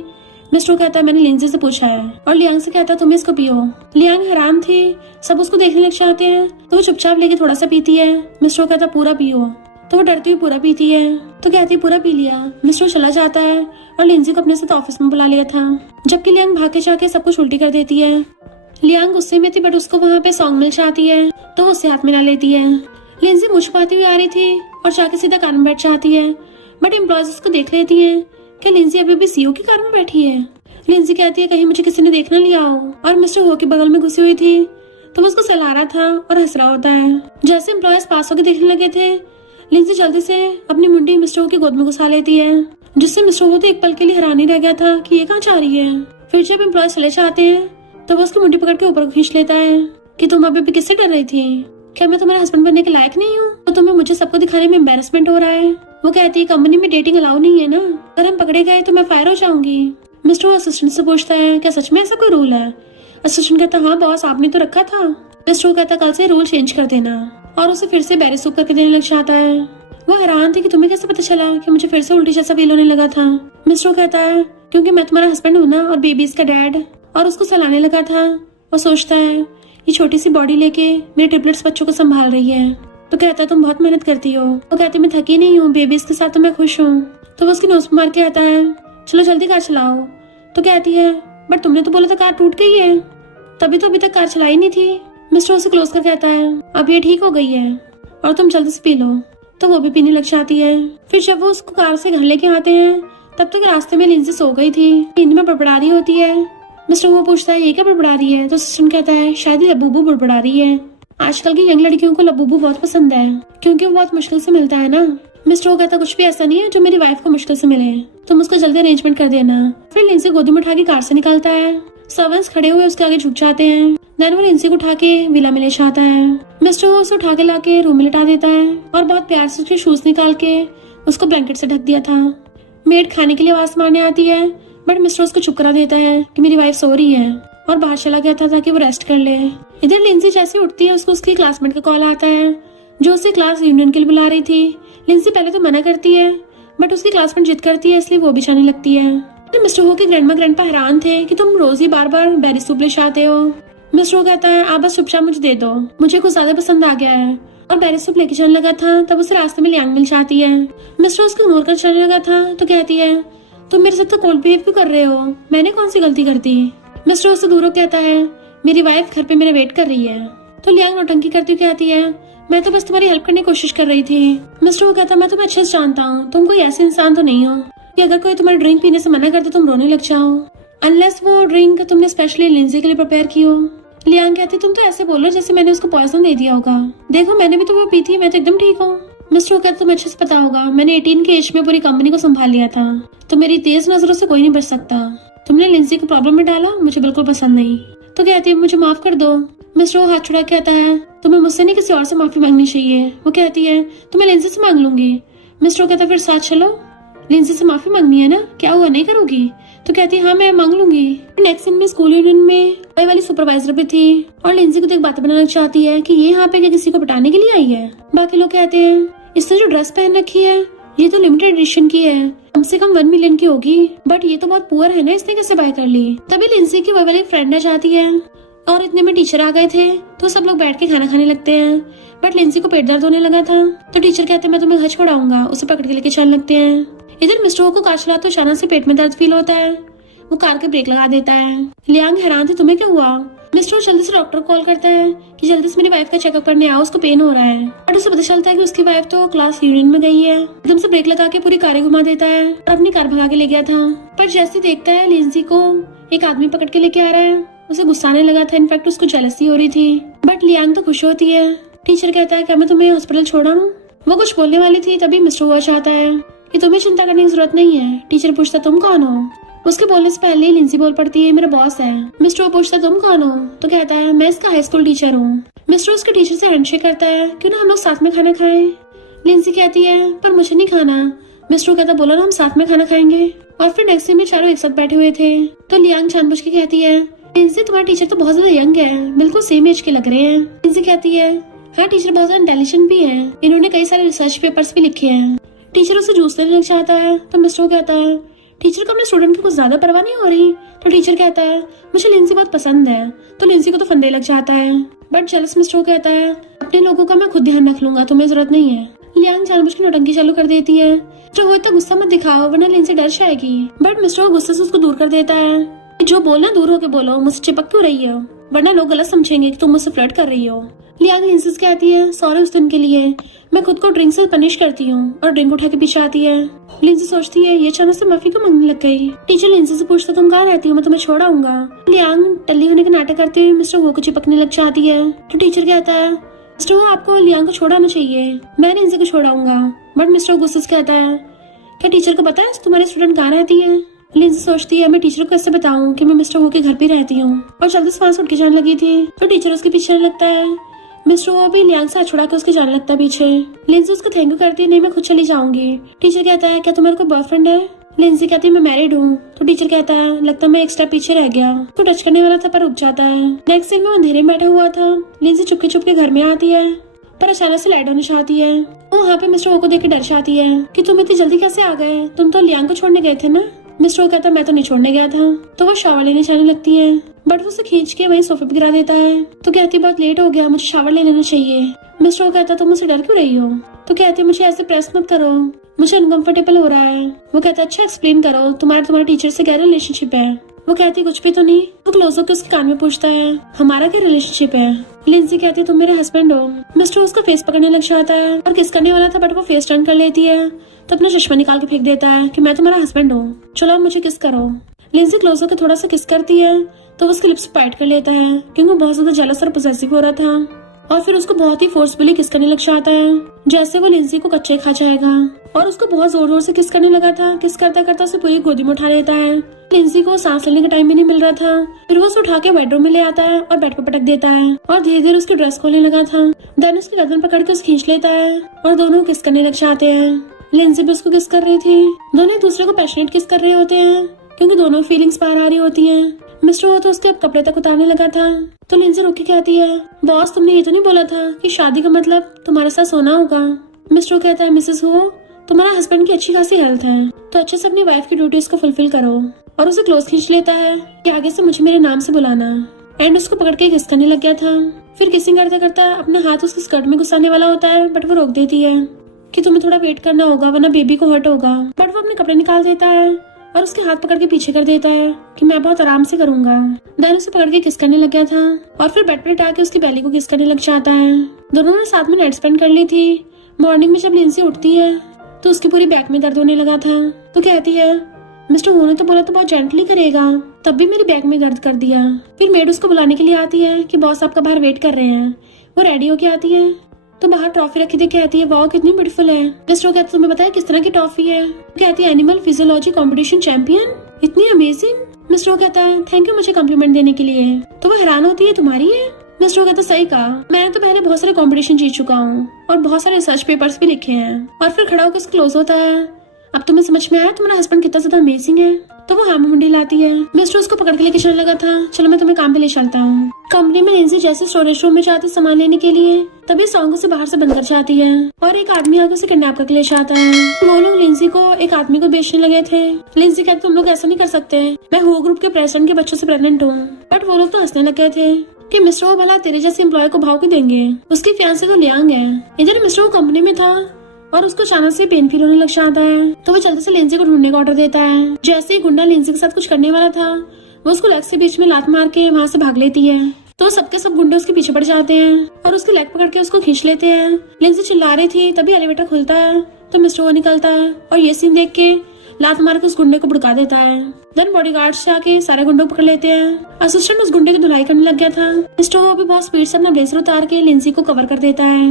मिस्टर वो कहता है मैंने लिंजी से पूछा है। और लियांग से कहता है तुम इसको पियो। लियांग हैरान थी, सब उसको देखने लग जाते हैं तो वो चुपचाप लेके थोड़ा सा पीती है। मिस्टर वो कहता है पूरा पियो, तो वो डरती हुई पूरा पीती है। तो कहती है पूरा पी लिया। मिस्टर चला जाता है और लिंजी को अपने साथ ऑफिस में बुला लिया था, जबकि लियांग भाग के जाके सब कुछ उल्टी कर देती है। लियांग गुस्से में थी बट उसको वहाँ पे सॉन्ग मिल जाती है तो वो उससे हाथ मिला लेती है। लिंजी मुँह छुपाती हुई आ रही थी और जाके सीधा कार में बैठ जाती है, बट एम्प्लॉयज उसको देख लेती हैं कि लिंजी अभी भी सीईओ की कार में बैठी है। लिंजी कहती है कहीं मुझे किसी ने देख न लिया हो। और मिस्टर हो के बगल में घुसी हुई थी तो वो उसको सहला रहा था और हंस रहा होता है। जैसे एम्प्लॉयज पास होकर देखने लगे थे लिंजी जल्दी से अपनी मुंडी मिस्टर हो की गोद में घुसा लेती है, जिससे मिस्टर हो तो एक पल के लिए हैरान ही रह गया था कि ये कहाँ जा रही है। फिर जब एम्प्लॉयज चले जाते हैं तो वो उसकी मुंडी पकड़ के ऊपर खींच लेता है कि तुम अभी भी किससे डर रही थी, क्या मैं तुम्हारे हस्बैंड बनने के लायक नहीं हूँ, तो तुम्हें मुझे सबको दिखाने में एम्बैरेसमेंट हो रहा है। वो कहती है कंपनी में डेटिंग अलाउ नहीं है ना, अगर हम पकड़े गए तो मैं फायर हो जाऊंगी। मिस्टर असिस्टेंट से पूछता है क्या सच में ऐसा कोई रूल है। असिस्टेंट कहता हाँ बॉस आपने तो रखा था। मिस्टर कहता कल से रूल चेंज कर देना और उसे फिर से बैरी सूप करके देने लग जाता है। वो हैरान थी कि तुम्हें कैसे पता चला कि मुझे फिर से उल्टी जैसा फील होने लगा था। मिस्टर कहता है क्योंकि मैं तुम्हारा हस्बैंड हूँ ना और बेबी इसका डैड। और उसको सहलाने लगा था। वो सोचता है ये छोटी सी बॉडी लेके मेरे ट्रिपलेट्स बच्चों को संभाल रही है। तो कहता है तुम बहुत मेहनत करती हो। वो कहती है मैं थकी नहीं हूँ, बेबीज के साथ तो मैं खुश हूँ। तो वो उसकी नोज पे मार के कहता है चलो जल्दी कार चलाओ। तो कहती है बट तुमने तो बोला था कार टूट गई है, तभी तो अभी तक कार चलाई नहीं थी। मिस्टर उसे क्लोज कर कहता है अब ये ठीक हो गई है और तुम जल्दी से पी लो। तो वो भी पीने लग जाती है। फिर जब वो उसको कार से घर लेके आते हैं तब तक रास्ते में लिंजी सो गई थी, नींद में बड़बड़ा रही होती है। मिस्टर वो पूछता है ये क्या बड़बड़ा रही है। तो असिस्टेंट कहता है शायद ये लबूबू बड़बड़ा रही है। आजकल की यंग लड़कियों को लबूबू बहुत पसंद है क्योंकि वो बहुत मुश्किल से मिलता है ना। मिस्टर वो कहता कुछ भी ऐसा नहीं है जो मेरी वाइफ को मुश्किल से मिले, तुम उसको जल्दी अरेंजमेंट कर देना। फिर लिंजी गोदी में उठा के कार से निकलता है। सर्वेंट्स खड़े हुए उसके आगे झुक जाते हैं। देन वो लिंजी को उठा के विला में ले जाता है। मिस्टर वो उसे उठा के लाके रूम में लिटा देता है और बहुत प्यार से उसके शूज निकाल के उसको ब्लैंकेट से ढक दिया था। मेड खाने के लिए आवाज मारने आती है बट मिस्टर उसको चुप करा देता है कि मेरी वाइफ सो रही है और बाहर चला गया था ताकि वो रेस्ट कर ले। इधर लिंजी जैसे उठती है उसको उसकी क्लासमेट का कॉल आता है जो उसे क्लास यूनियन के लिए बुला रही थी। लिंजी पहले तो मना करती है बट उसकी क्लासमेट जिद करती है इसलिए वो भी जाने लगती है। तो मिस्टर हो के ग्रैंडमा ग्रैंडपा हैरान थे कि तुम रोज ही बार बार बेरी सूप ले आते हो। मिस्टर हो कहता है आप बस चुपचाप मुझे दे दो, मुझे कुछ ज्यादा पसंद आ गया है। और बेरी सूप लेके चलने लगा था तब उसे रास्ते में लियांग मिल जाती है। मिस्टर उसको इग्नोर कर चलने लगा था तो कहती है तुम मेरे साथ तो कोल्ड बिहेव क्यों कर रहे हो, मैंने कौन सी गलती कर दी। मिस्टर उससे दूर हो कहता है मेरी वाइफ घर पे मेरा वेट कर रही है। तो लियांग नौटंकी करती हुई कहती है मैं तो बस तुम्हारी हेल्प करने की कोशिश कर रही थी। मिस्टर वो कहता मैं तुम्हें अच्छे से जानता हूँ, तुम कोई ऐसे इंसान तो नहीं हो कि अगर कोई तुम्हारे ड्रिंक पीने से मना करते तुम रोने लग जाओ, अनलेस वो ड्रिंक तुमने स्पेशली लिंजी के लिए प्रिपेयर की हो। लियांग कहती तुम तो ऐसे बोलो जैसे मैंने उसको पॉइजन दे दिया होगा, देखो मैंने भी तो वो पी थी, मैं तो एकदम ठीक हूँ। मिस्टर वो कहता तुम्हें अच्छे से पता होगा मैंने 18 के एज में पूरी कंपनी को संभाल लिया था, तो मेरी तेज नजरों से कोई नहीं बच सकता। तुमने लिंजी को प्रॉब्लम में डाला, मुझे बिल्कुल पसंद नहीं। तो कहती है मुझे माफ कर दो। मिस्टर वो हाथ छुड़ा कहता है तुम्हें मुझसे नहीं किसी और से माफी मांगनी चाहिए। वो कहती है तो मैं लिंजी से मांग लूंगी। मिस्टर वो कहता फिर साथ चलो, लिंजी से माफी मांगनी है ना, क्या हुआ नहीं करोगी। तो कहती है हाँ मैं मांग लूंगी। नेक्स्ट दिन में स्कूल यूनियन में वही वाली सुपरवाइजर भी थी और लिंजी को तो एक बात बनाना चाहती है कि ये यहाँ पे क्या किसी को पटाने के लिए आई है। बाकी लोग कहते हैं इसने जो ड्रेस पहन रखी है ये तो लिमिटेड एडिशन की है, कम से कम 1 मिलियन की होगी, बट ये तो बहुत पुअर है ना, इसने कैसे बाय कर ली। तभी लिंजी की वही वाली फ्रेंड आ जाती है और इतने में टीचर आ गए थे तो सब लोग बैठ के खाना खाने लगते हैं। बट लिंसी को पेट दर्द होने लगा था तो टीचर कहते हैं मैं तुम्हें घर छोड़ाऊंगा, उसे पकड़ के लेके चलने लगते हैं। इधर मिस्टर हो को कार चलाते अचानक से पेट में दर्द फील होता है। वो कार के ब्रेक लगा देता है। लियांग हैरान थे, तुम्हें क्या हुआ? मिस्टर हो जल्दी से डॉक्टर को कॉल करता है कि जल्दी से मेरी वाइफ का चेकअप करने आओ, उसको पेन हो रहा है। बट उसे पता चलता है कि उसकी वाइफ तो क्लास यूनियन में गई है। एकदम से ब्रेक लगा के पूरी कार घुमा देता है और अपनी कार भगा के ले गया था। पर जैसे देखता है लिंसी को एक आदमी पकड़ के लेके आ रहा है, उसे गुस्सा आने लगा था। इनफैक्ट उसको जेलसी हो रही थी। बट लियांग तो खुश होती है। टीचर कहता है क्या मैं तुम्हें हॉस्पिटल छोड़ा हूँ? वो कुछ बोलने वाली थी तभी मिस्टर हुआ चाहता है कि तुम्हें चिंता करने की जरूरत नहीं है। टीचर पूछता तुम कौन हो? उसके बोलने से पहले ही लिंसी बोल पड़ती है मेरा बॉस है। मिस्टर पूछता तुम कौन हो? तो कहता है मैं इसका हाई स्कूल टीचर हूँ। मिस्टर उसके टीचर से हैंडशेक करता है क्यों ना हम लोग साथ में खाना खाएं। लिंसी कहती है पर मुझे नहीं खाना। मिस्टर कहता बोलो ना हम साथ में खाना खाएंगे। और फिर नेक्स्ट सीन में चारों एक साथ बैठे हुए थे तो लियांग जानबूझ के कहती है लिंसी तुम्हारा टीचर तो बहुत ज्यादा यंग है, बिल्कुल सेम एज के लग रहे हैं। लिंसी कहती है हाँ टीचर बहुत ज्यादा इंटेलिजेंट भी है, इन्होंने कई सारे रिसर्च पेपर्स भी लिखे हैं। टीचर उसे जूस देने लग जाता है तो मिस्टर कहता है टीचर को अपने स्टूडेंट की कुछ ज्यादा परवाह नहीं हो रही। तो टीचर कहता है मुझे लिंसी बहुत पसंद है। तो लिंसी को तो फंदे लग जाता है। बट जेलस मिस्टर कहता है अपने लोगों का मैं खुद ध्यान रख लूंगा, तुम्हें जरूरत नहीं है। लियांग जानबूझ के नौटंकी चालू कर देती है जो वो इतना गुस्सा मत दिखाओ वरना लिंसी डर जाएगी। बट मिस्टर गुस्से से उसको दूर कर देता है जो बोलना दूर होके बोलो, मुझसे चिपक क्यों रही हो वरना लोग गलत समझेंगे कि तुम मुझसे फ्लर्ट कर रही हो। लियांग लिंसी से कहती है सॉरी उस दिन के लिए, मैं खुद को ड्रिंक से पनिश करती हूँ और ड्रिंक उठा के पीछे आती है। लिंसी सोचती है ये अचानक से माफी क्यों मांगने लग गई। टीचर लिंसी से पूछता तुम कहाँ रहती हो, मैं तुम्हें छोड़ आऊंगा। लियांग टल्ली होने का नाटक करते हुए मिस्टर वो को चिपकने लग जाती है तो टीचर कहता है मिस्टर वो आपको लियांग को छोड़ाना चाहिए, मैं लिंसी को छोड़ाऊंगा। बट मिस्टर गुस्से से कहता है क्या टीचर को पता है तुम्हारी स्टूडेंट कहाँ रहती है? लिंसी सोचती है मैं टीचर को कैसे बताऊं कि मैं मिस्टर वो के घर पे रहती हूँ और जल्दी से वहां से उठ के जाने लगी थी तो टीचर उसके पीछे लगता है। मिस्टर वो भी लियांग से हाथ छुड़ा के उसके जाने लगता है पीछे। लिंसी उसको थैंक यू करती है नहीं मैं खुद चली जाऊंगी। टीचर कहता है क्या तुम्हारा कोई बॉयफ्रेंड है? लिंसी कहती है मैं मैरिड हूँ। तो टीचर कहता है लगता है मैं एक स्टेप पीछे रह गया। तो टच करने वाला था पर रुक जाता है। नेक्स्ट सीन में अंधेरे में बैठा हुआ था। लिंसी चुपके चुपके घर में आती है पर अचानक से लाइट होने चाहती है। वो वहाँ पे मिस्टर वो को देख के डर जाती है कि तुम इतनी जल्दी कैसे आ गए, तुम तो लियांग को छोड़ने गए थे ना। मिस्टर वो कहता है मैं तो नहीं छोड़ने गया था। तो वो शावर लेने जाने लगती है बट वो उसे खींच के वहीं सोफे पे गिरा देता है। तो कहती है बहुत लेट हो गया, मुझे शावर ले लेना चाहिए। मिस्टर वो कहता है तुम मुझसे डर क्यों रही हो? तो कहती है मुझे ऐसे प्रेस मत करो, मुझे अनकंफर्टेबल हो रहा है। वो कहता है अच्छा एक्सप्लेन करो, तुम्हारे टीचर से क्या रिलेशनशिप है? वो कहती है कुछ भी तो नहीं। वो क्लोज होकर उसके कान में पूछता है हमारा क्या रिलेशनशिप है? लिंसी कहती है तुम मेरे हस्बैंड हो। मिस्टर उसका फेस पकड़ने लग जाता है और किस करने वाला था बट वो फेस टर्न कर लेती है तो अपना चश्मा निकाल के फेंक देता है कि मैं तुम्हारा हस्बैंड हूँ, चलो अब मुझे किस करो। लिंसी क्लोज होकर थोड़ा सा किस करती है तो उसके लिप्स बाइट कर लेता है क्योंकि वो बहुत ज्यादा जेलस और पॉसेसिव हो रहा था। और फिर उसको बहुत ही फोर्सफुली किस करने लग जाता है जैसे वो लिंसी को कच्चे खा जाएगा और उसको बहुत जोर जोर से किस करने लगा था। किस करता करता उसे पूरी गोदी में उठा लेता है। लिंसी को सांस लेने का टाइम भी नहीं मिल रहा था। फिर वो उसे उठा के बेडरूम में ले आता है और बेड पर पटक देता है और धीरे धीरे उसकी ड्रेस खोलने लगा था। देन उसकी गर्दन पकड़ के उसे खींच लेता है और दोनों किस करने लग जाते हैं। लिंसी भी उसको किस कर रही थी। दोनों एक दूसरे को पैशनेट किस कर रहे होते हैं क्योंकि दोनों फीलिंग्स बाहर आ रही होती हैं। मिस्टर वो तो उसके अब कपड़े तक उतारने लगा था तो लिंसी रुक के कहती है बॉस तुमने ये तो नहीं बोला था कि शादी का मतलब तुम्हारे साथ सोना होगा। मिस्टर कहता है मिसेस हो तुम्हारा हस्बैंड की अच्छी खासी हेल्थ है तो अच्छे से अपनी वाइफ की ड्यूटीज को फुलफिल करो। और उसे क्लोज खींच लेता है कि आगे से मुझे मेरे नाम से बुलाना एंड उसको पकड़ के किस करने लग गया था। फिर किसिंग करता करता अपना हाथ उसके स्कर्ट में घुसाने वाला होता है बट वो रोक देती है कि तुम्हें थोड़ा वेट करना होगा वरना बेबी को हर्ट होगा। बट वो अपने कपड़े निकाल देता है और उसके हाथ पकड़ के पीछे कर देता है कि मैं बहुत आराम से करूंगा। देन उसे पकड़ के किस करने लग गया था और फिर बेड पे लेटा के उसकी बेली को किस करने लग जाता है। दोनों ने साथ में नाइट स्पेंड कर ली थी। मॉर्निंग में जब लिंसी उठती है तो उसकी पूरी बैक में दर्द होने लगा था तो कहती है मिस्टर वो ने तो बोला तो बहुत जेंटली करेगा, तब भी मेरी बैक में दर्द कर दिया। फिर मेड उसको बुलाने के लिए आती है कि बॉस आपका बाहर वेट कर रहे हैं। वो रेडी होके आती है तो बाहर ट्रॉफी रखी देख कहती है वाओ कितनी ब्यूटीफुल है। मिस्टर कहते तुम्हें पता है किस तरह की ट्रॉफी है? कहती है एनिमल फिजियोलॉजी कंपटीशन चैंपियन, इतनी अमेजिंग। मिस्टर कहता है थैंक यू मुझे कॉम्प्लीमेंट देने के लिए। तो वो हैरान होती है तुम्हारी है? मिस्टर कहता सही कहा, मैंने तो पहले बहुत सारे कंपटीशन जीत चुका हूँ और बहुत सारे रिसर्च पेपर्स भी लिखे हैं। और फिर खड़ा होकर क्लोज होता है अब तुम्हें समझ में आया तुम्हारा हस्बैंड कितना ज्यादा अमेजिंग है। तो वो हाँ में मुंडी लाती है। मिस्टर उसको पकड़ के लेके चलने लगा था। चलो मैं तुम्हें काम पे ले चलता हूँ। कंपनी में लिंजी जैसे स्टोरेज रूम में जाती सामान लेने के लिए, तभी सॉन्ग उसे बाहर से बंद कर जाती है और एक आदमी आकर उसे किडनैप करके ले जाता है। वो लोग लिंजी को एक आदमी को बेचने लगे थे। लिंजी कहती तुम लोग ऐसा नहीं कर सकते, मैं हु ग्रुप के प्रेसिडेंट के बच्चों से प्रेग्नेंट हूँ। बट वो लोग तो हंसने लग गए थे कि मिस्टर वो भला तेरे जैसे एम्प्लॉय को भाव क्यों देंगे, उसकी फियांसे तो लियांग है। इधर मिस्टर वो कंपनी में था और उसको अचानक से पेन फील होने लग जाता है, तो वो जल्दी से लिंजी को ढूंढने का ऑर्डर देता है। जैसे ही गुंडा लिंजी के साथ कुछ करने वाला था, वो उसको लेग से बीच में लात मार के वहाँ से भाग लेती है। तो सबके सब गुंडे उसके पीछे पड़ जाते हैं और उसकी लेग पकड़ के उसको खींच लेते हैं। लिंजी चिल्ला रही थी, तभी एलिवेटर खुलता है तो मिस्टर वो निकलता है और ये सीन देख के लात मार के उस गुंडे को भड़का देता है। देन बॉडीगार्ड से आके सारे गुंडों को पकड़ लेते हैं। असिस्टेंट उस गुंडे की धुलाई करने लग गया था। मिस्टर वो भी बहुत स्पीड से अपना ब्लेजर उतार के लिंजी को कवर कर देता है,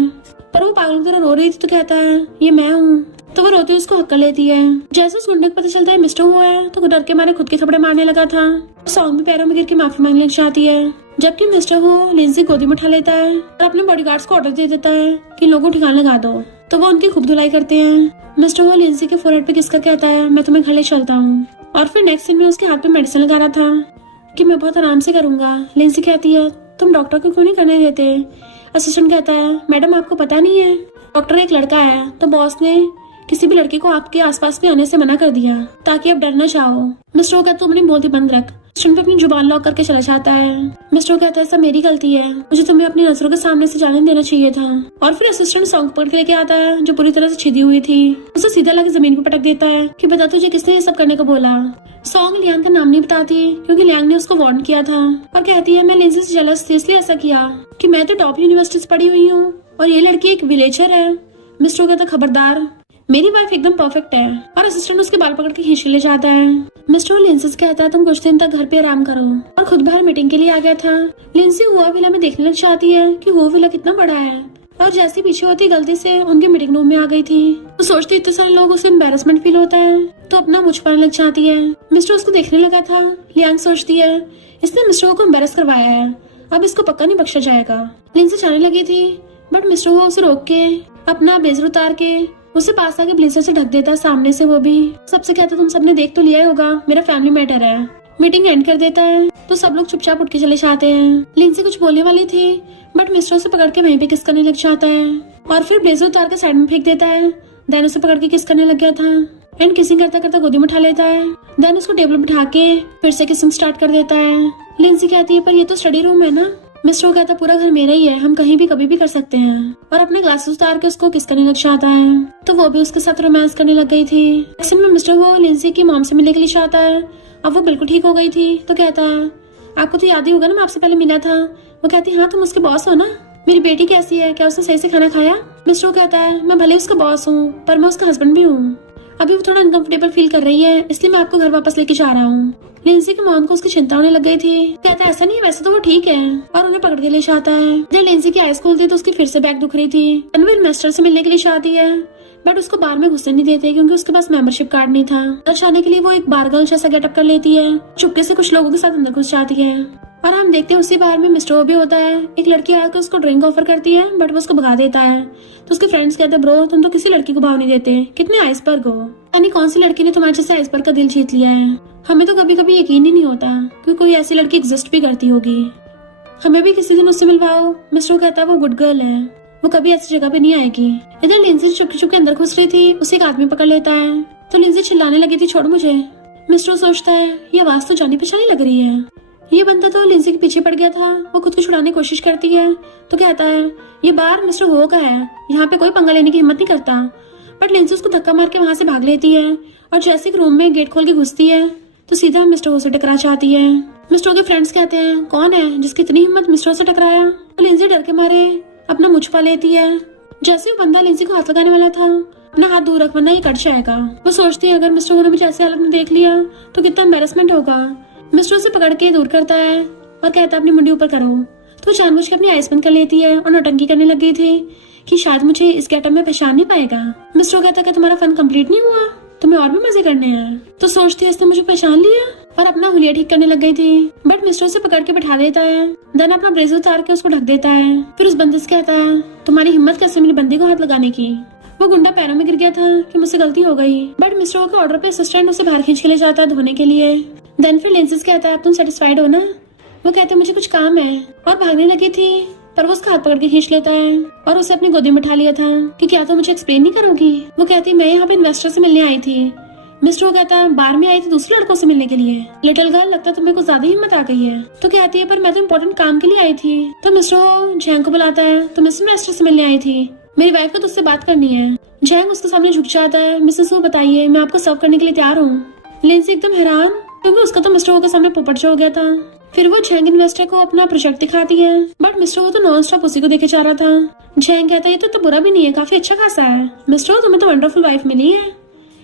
पर वो पागल की तरह रो रही थी तो कहता है ये मैं हूँ। तो वो रोती उसको हक्का लेती है। जैसे उस गुंडे को पता चलता है मिस्टर वो है, तो डर के मारे खुद के थप्पड़े मारने लगा था। सॉन्ग में पैरों में गिर के माफी मांगने लग जाती है, जबकि मिस्टर वो लिंजी गोदी में उठा लेता है और अपने बॉडीगार्ड्स को ऑर्डर दे देता है कि लोगों को ठिकाना लगा दो। तो वो उनकी खूब धुलाई करते हैं। मिस्टर वो लिंजी के फोरहेड पे किस कर कहता है मैं तुम्हें घर ले चलता हूँ। और फिर नेक्स्ट सीन में उसके हाथ पे मेडिसिन लगा रहा था कि मैं बहुत आराम से करूंगा। लिंजी कहती है तुम डॉक्टर को क्यों नहीं करने देते। असिस्टेंट कहता है मैडम आपको पता नहीं है, डॉक्टर एक लड़का है, तो बॉस ने किसी भी लड़के को आपके आसपास में आने से मना कर दिया ताकि आप डर न जाओ। मिस्टर वो कहता तुम अपनी बोलती बंद रख। असिस्टेंट पे अपनी जुबान लॉक करके चला जाता है। मिस्टर वो कहता है सब मेरी गलती है, मुझे तुम्हें अपनी नजरों के सामने से जाने देना चाहिए था। और फिर असिस्टेंट सॉन्ग पकड़ के लेके आता है जो पूरी तरह से छिदी हुई थी, उसे सीधा लाके जमीन पर पटक देता है कि बता तुझे किसने ये सब करने को बोला। सॉन्ग लियांग का नाम नहीं बताती क्योंकि लियांग ने उसको वार्न किया था और कहती है मैं लिंजी से जेलस थी इसलिए ऐसा किया कि मैं तो टॉप यूनिवर्सिटी से पढ़ी हुई हूँ और ये लड़की एक विलेजर है। मिस्टर कहता खबरदार, मेरी वाइफ एकदम परफेक्ट है। और असिस्टेंट उसके बाल पकड़ के खींच के ले जाता है। मिस्टर लिंसी से कहता है तुम कुछ दिन तक घर पे आराम करो, और खुद बाहर मीटिंग के लिए आ गया था। लिंसी हुआ विला में देखने लग जाती है कि हुआ विला कितना बड़ा है, और जैसे पीछे होती गलती से उनके मीटिंग रूम में आ गई थी तो सोचती इतने सारे लोग उसे एम्बेरसमेंट फील होता है तो अपना मुझ पाने लग जाती है। मिस्टर उसको देखने लगा था। लियांग सोचती है इसने मिस्टर को एम्बेरस करवाया है, अब इसको पक्का नहीं बख्शा जाएगा। लिंसी जाने लगी थी बट मिस्टर वो उसे रोक के अपना ब्लेजर उतार के उसे पास आके ब्लेजर से ढक देता है सामने से। वो भी सबसे कहता तुम सबने देख तो लिया होगा, मेरा फैमिली मैटर है। मीटिंग एंड कर देता है तो सब लोग चुपचाप उठ के चले जाते हैं। लिंसी कुछ बोलने वाली थी बट मिस्टर उसे पकड़ के वहीं पे किस करने लग जाता है और फिर ब्लेजर उतार के साइड में फेंक देता है। देन उसे पकड़ के किस करने लग गया था एंड किसिंग करता करता गोदी में उठा लेता है। देन उसको टेबल पर बिठा के फिर से किसिंग स्टार्ट कर देता है। लिंसी कहती है पर ये तो स्टडी रूम है ना। मिस्टर कहता पूरा घर मेरा ही है, हम कहीं भी कभी भी कर सकते हैं, और अपने ग्लासेस उतार के उसको किस करने लग जाता है। तो वो भी उसके साथ रोमांस करने लग गई थी। एक्शन में मिस्टर वो लिंसी की मॉम से मिलने के लिए चाहता है। अब वो बिल्कुल ठीक हो गई थी तो कहता है आपको तो याद ही होगा ना मैं आपसे पहले मिला था। वो कहती हाँ तुम उसके बॉस हो ना, मेरी बेटी कैसी है, क्या उसने सही से खाना खाया। मिस्टर कहता है मैं भले उसका बॉस हूँ पर मैं उसका हस्बैंड भी हूँ। अभी वो थोड़ा अनकंफर्टेबल फील कर रही है इसलिए मैं आपको घर वापस लेके जा रहा हूँ। लिंसी की मॉम को उसकी चिंता होने लग गई थी। कहता है ऐसा नहीं है, वैसे तो वो ठीक है, और उन्हें पकड़ के ले जाता है। जब लिंसी की आईज खुलती तो उसकी फिर से बैक दुख रही थी। तन्वीर मास्टर से मिलने के लिए चाहती है बट उसको बार में घुसने नहीं देते क्योंकि उसके पास मेंबरशिप कार्ड नहीं था। अंदर जाने के लिए वो एक बार गर्ल जैसा गेटअप कर लेती है, चुपके से कुछ लोगों के साथ अंदर घुस जाती है। और हम देखते हैं उसी बार में मिस्टर वो भी होता है। एक लड़की आकर उसको ड्रिंक ऑफर करती है बट वो उसको भगा देता है। तो उसके फ्रेंड्स कहते हैं ब्रो तुम तो किसी लड़की को भाव नहीं देते, कितने आइसबर्ग हो, यानी कौन सी लड़की ने तुम्हारे जैसे आइसबर्ग का दिल जीत लिया है। हमें तो कभी कभी यकीन ही नहीं होता कि कोई ऐसी लड़की एग्जिस्ट भी करती होगी, हमें भी किसी दिन उससे मिलवाओ। मिस्टर कहता है वो गुड गर्ल है, वो कभी ऐसी जगह पे नहीं आएगी। इधर लिंसी चुपके चुपके अंदर घुस रही थी, उसे एक आदमी पकड़ लेता है तो लिंसी चिल्लाने लगी थी छोड़ मुझे। मिस्टर सोचता है ये आवाज तो जानी पहचानी लग रही है, ये बंदा तो लिंसी के पीछे पड़ गया था। वो खुद को छुड़ाने की कोशिश करती है तो कहता है ये बार मिस्टर हो का है, यहाँ पे कोई पंगा लेने की हिम्मत नहीं करता। बट लिंसी उसको धक्का मार के वहाँ से भाग लेती है और जैसे रूम में गेट खोल के घुसती है तो सीधा मिस्टर हो से टकरा जाती है। मिस्टर के फ्रेंड्स कहते हैं कौन है जिसकी इतनी हिम्मत मिस्टर से टकराया। तो लिंसी डर के मारे अपना मुझ पा लेती है। जैसे वो बंदा लिंसी को हाथ लगाने वाला था अपना हाथ दूर रख वरना ये कट जाएगा। वो सोचती है अगर मिस्टर ने मुझे ऐसे हालत में देख लिया तो कितना एम्बेरसमेंट होगा। मिस्टर उसे पकड़ के दूर करता है और कहता है अपनी मुंडी ऊपर करो। तो जानबूझ के अपनी आइस बंद कर लेती है और नौटंकी करने लग गई थी कि शायद मुझे इस गेटअप में पहचान नहीं पाएगा। मिस्टर कहता है तुम्हारा फन कंप्लीट नहीं हुआ, तुम्हें और भी मजे करने हैं। तो सोचती है इसने मुझे पहचान लिया और अपना हुलिया ठीक करने लग गई थी। बट मिस्टर उसे पकड़ के बैठा देता है, देन अपना ब्लेजर उतार के उसको ढक देता है। फिर उस बंदे से कहता है तुम्हारी हिम्मत कैसे मेरी बंदी को हाथ लगाने की। वो गुंडा पैरों में गिर गया था कि मुझसे गलती हो गई, बट मिस्टर ओ के ऑर्डर पे असिस्टेंट उसे बाहर खींच के ले जाता है धोने के लिए। देन फिर लिंसिस कहता है अब तुम सेटिस्फाइड हो ना? वो कहते हैं मुझे कुछ काम है, और भागने लगी थी पर वो उसका हाथ पकड़ के खींच लेता है और उसे अपनी गोदी में उठा लिया था कि क्या तुम मुझे एक्सप्लेन नहीं करोगी? वो कहती मैं यहाँ पे इन्वेस्टर से मिलने आई थी। मिस्टर वो कहता है बार में आई थी दूसरे लड़कों से मिलने के लिए। लिटिल गर्ल लगता है तुम्हें कुछ ज्यादा हिम्मत आ गई है। तो कहती है पर मैं तो इम्पोर्टेंट काम के लिए आई थी। तो मिस्टर झैंग को बुलाता है तो मिस इन्वेस्टर से मिलने आई थी, मेरी वाइफ को तुझसे बात करनी है। झैंग उसके सामने झुक जाता है, मिसेस वो बताइए मैं आपको सर्व करने के लिए तैयार हूँ। लिंसी एकदम हैरान क्योंकि उसका तो मिस्टर वो के सामने पोपट जो हो गया था। फिर वो झैंग इन्वेस्टर को अपना प्रोजेक्ट दिखाती है, बट मिस्टर वो तो नॉन स्टॉप उसी को देखे जा रहा था। झैंग कहता है ये तो बुरा भी नहीं है, काफी अच्छा खासा है। मिस्टर तुम्हें तो वंडरफुल वाइफ मिली है,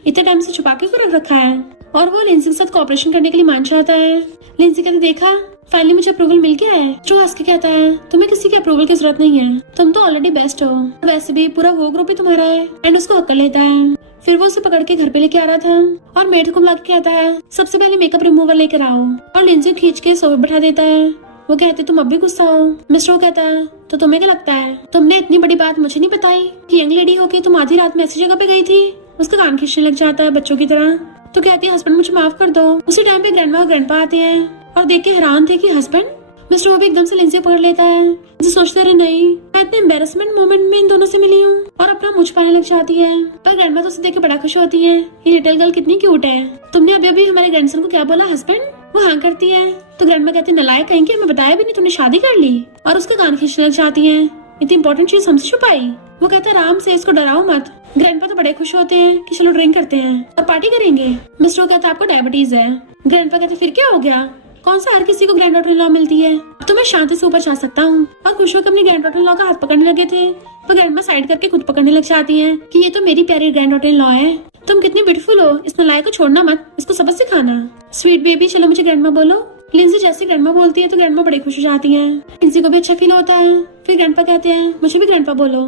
इतने टाइम से छुपा के क्यों रख रखा है? और वो लिंसी के साथ कोऑपरेशन करने के लिए मान जाता है। लिंसी कहती देखा फाइनली मुझे अप्रूवल मिल गया है। जो हंस के कहता है तुम्हें किसी की अप्रूवल की जरूरत नहीं है, तुम तो ऑलरेडी बेस्ट हो, वैसे भी पूरा वो ग्रुप ही तुम्हारा है। एंड उसको हक कर लेता है। फिर वो उसे पकड़ के घर पे लेके आ रहा था और मेड को बुला के कहता है सबसे पहले मेकअप रिमूवर लेकर आओ, और लिंसी को खींच के सोफे बैठा देता है। वो कहते तुम अब भी गुस्सा हो? मिस्टर वो कहता है तो तुम्हें क्या लगता है तुमने इतनी बड़ी बात मुझे नहीं बताई कि यंग लेडी होके तुम आधी रात में ऐसी जगह पे गई थी? उसका कान खींचने लग जाता है बच्चों की तरह। तो कहती है हस्बैंड मुझे माफ कर दो। उसी टाइम पे ग्रैंडमा और ग्रैंडपा आते हैं और देख के हैरान थे कि हस्बैंड। मिस्टर वो भी एकदम से लिंसी पकड़ लेता है, जो सोचते रहे नहीं मैं इतने एम्बेरसमेंट मोमेंट में इन दोनों से मिली हूँ, और अपना मुझ पाने लग जाती है। पर ग्रैंडमा तो उसे देख के बड़ा खुश होती है, ये लिटिल गर्ल कितनी क्यूट है, तुमने अभी अभी हमारे ग्रैंडसन को क्या बोला हस्बैंड? वो हाँ करती है। तो ग्रैंडमा कहती है नलायक कहीं के, हमें बताया भी नहीं तुमने शादी कर ली, और उसका कान खींचने लग जाती है इतनी इंपॉर्टेंट चीज हमसे छुपाई। वो कहता है आराम से इसको डराओ मत। ग्रैंडपा तो बड़े खुश होते हैं कि चलो ड्रिंक करते हैं और पार्टी करेंगे। मिस्टर वो कहता है आपको डायबिटीज है। ग्रैंडपा कहते फिर क्या हो गया, कौन सा हर किसी को ग्रैंड डॉटर इन लॉ मिलती है, अब तो मैं शांति से ऊपर जा सकता हूँ। और खुश होकर अपनी ग्रैंड डॉटर इन लॉ का हाथ पकड़ने लगे थे, तो ग्रैंडमा साइड करके खुद पकड़ने लग जाती है कि ये तो मेरी प्यारी ग्रैंड डॉटर इन लॉ है, तुम कितनी ब्यूटीफुल हो, इस नलायक को छोड़ना मत, इसको सबक सिखाना। स्वीट बेबी चलो मुझे ग्रैंडमा बोलो। लिंसी जैसे ग्रैंडमा बोलती है तो ग्रैंडमा बड़ी खुश हो जाती है। लिंसी को भी अच्छा फील होता है। फिर ग्रैंडपा कहते हैं मुझे भी ग्रैंडपा बोलो।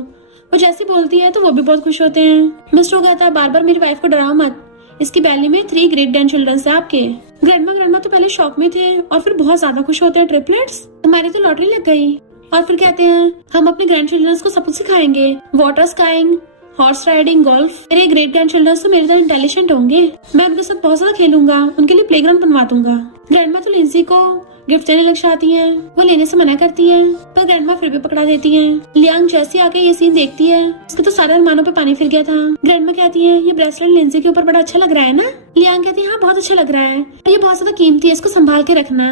वो जैसे बोलती है तो वो भी बहुत खुश होते हैं। मिस्टर कहता है बार बार मेरी वाइफ को डराओ मत, इसकी बैली में 3 ग्रेट ग्रैंड चिल्ड्रन है आपके। ग्रैंडमा तो पहले शॉक में थे और फिर बहुत ज्यादा खुश होते हैं, ट्रिपलेट्स हमारी तो लॉटरी लग गई। और फिर कहते हैं हम अपने ग्रैंड चिल्ड्रन को सब कुछ सिखाएंगे, water skiing, horse riding, golf. मेरे ग्रेट ग्रैंड चिल्ड्रन तो मेरे तरह इंटेलिजेंट होंगे, मैं उनके साथ बहुत ज्यादा खेलूंगा, उनके लिए प्लेग्राउंड बनवा दूंगा। ग्रैंडमा तो लिंसी को गिफ्ट देने लग जाती है, वो लेने से मना करती है, पर ग्रैंडमा फिर भी पकड़ा देती है। लियांग जैसी आके ये सीन देखती है, उसके तो सारे अरमानों पे पानी फिर गया था। ग्रैंडमा कहती है ये ब्रेसलेट लिंसी के ऊपर बड़ा अच्छा लग रहा है ना? लियांग कहती है हाँ बहुत अच्छा लग रहा है, ये बहुत ज्यादा कीमती है, इसको संभाल के रखना,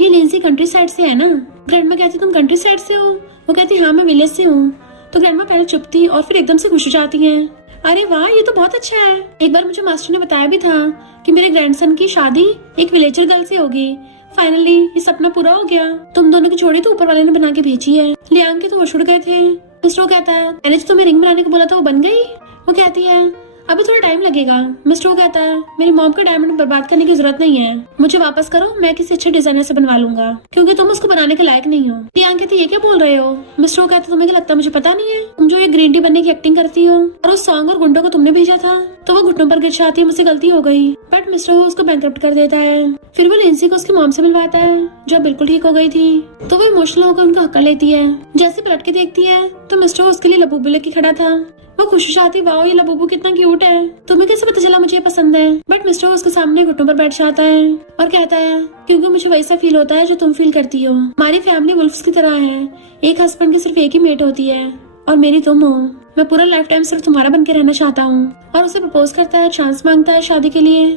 ये लिंसी कंट्री साइड से है ना? ग्रैंडमा कहती तुम कंट्री साइड से हो? वो कहती हाँ मैं विलेज से हूँ। तो ग्रैंडमा पहले चुप थी और फिर एकदम से खुश हो जाती है, अरे वाह ये तो बहुत अच्छा है। एक बार मुझे मास्टर ने बताया भी था कि मेरे ग्रैंडसन की शादी एक विलेजर गर्ल से होगी। फाइनली ये सपना पूरा हो गया, तुम दोनों की जोड़ी तो ऊपर वाले ने बना के भेजी है। लियांग के तो होश उड़ गए थे। मिस्टर कहता है मैंने जो तुम्हें रिंग बनाने को बोला था वो बन गई? वो कहती है अभी थोड़ा टाइम लगेगा। मिस्टर कहता है मेरी मॉम का डायमंड बर्बाद करने की जरूरत नहीं है, मुझे वापस करो, मैं किसी अच्छे डिजाइनर से बनवा लूंगा, क्योंकि तुम उसको बनाने के लायक नहीं हो। लियांग कहती ये क्या बोल रहे हो? मिस्टर कहता है तुम्हें क्या लगता है मुझे पता नहीं है, तुम जो ये ग्रीन टी बनने की एक्टिंग करती हो और उस सॉन्ग और गुंडों को तुमने भेजा था, तो वो घुटनों पर गिर जाती है, मुझसे गलती हो गई। बट मिस्टर उसको बैंकरप्ट कर देता है। फिर वो लिंसी को उसकी मॉम से मिलवाता है जो बिल्कुल ठीक हो गई थी, तो वो इमोशनल होकर उनका हक कर लेती है। जैसे पलट के देखती है तो मिस्टर उसके लिए लबूबू लेके खड़ा था। वो खुश हो जाती वाओ ये लबूबू कितना क्यूट है, तुम्हें कैसे पता चला मुझे ये पसंद है? बट मिस्टर उसके सामने घुटनों पर बैठ जाता है और कहता है क्योंकि मुझे वैसा फील होता है जो तुम फील करती हो, हमारी फैमिली वुल्फ्स की तरह है, एक हस्बैंड की सिर्फ एक ही मेट होती है और मेरी तुम हो, मैं पूरा लाइफ टाइम सिर्फ तुम्हारा बन के रहना चाहता हूँ। और उसे प्रपोज करता है, चांस मांगता है शादी के लिए।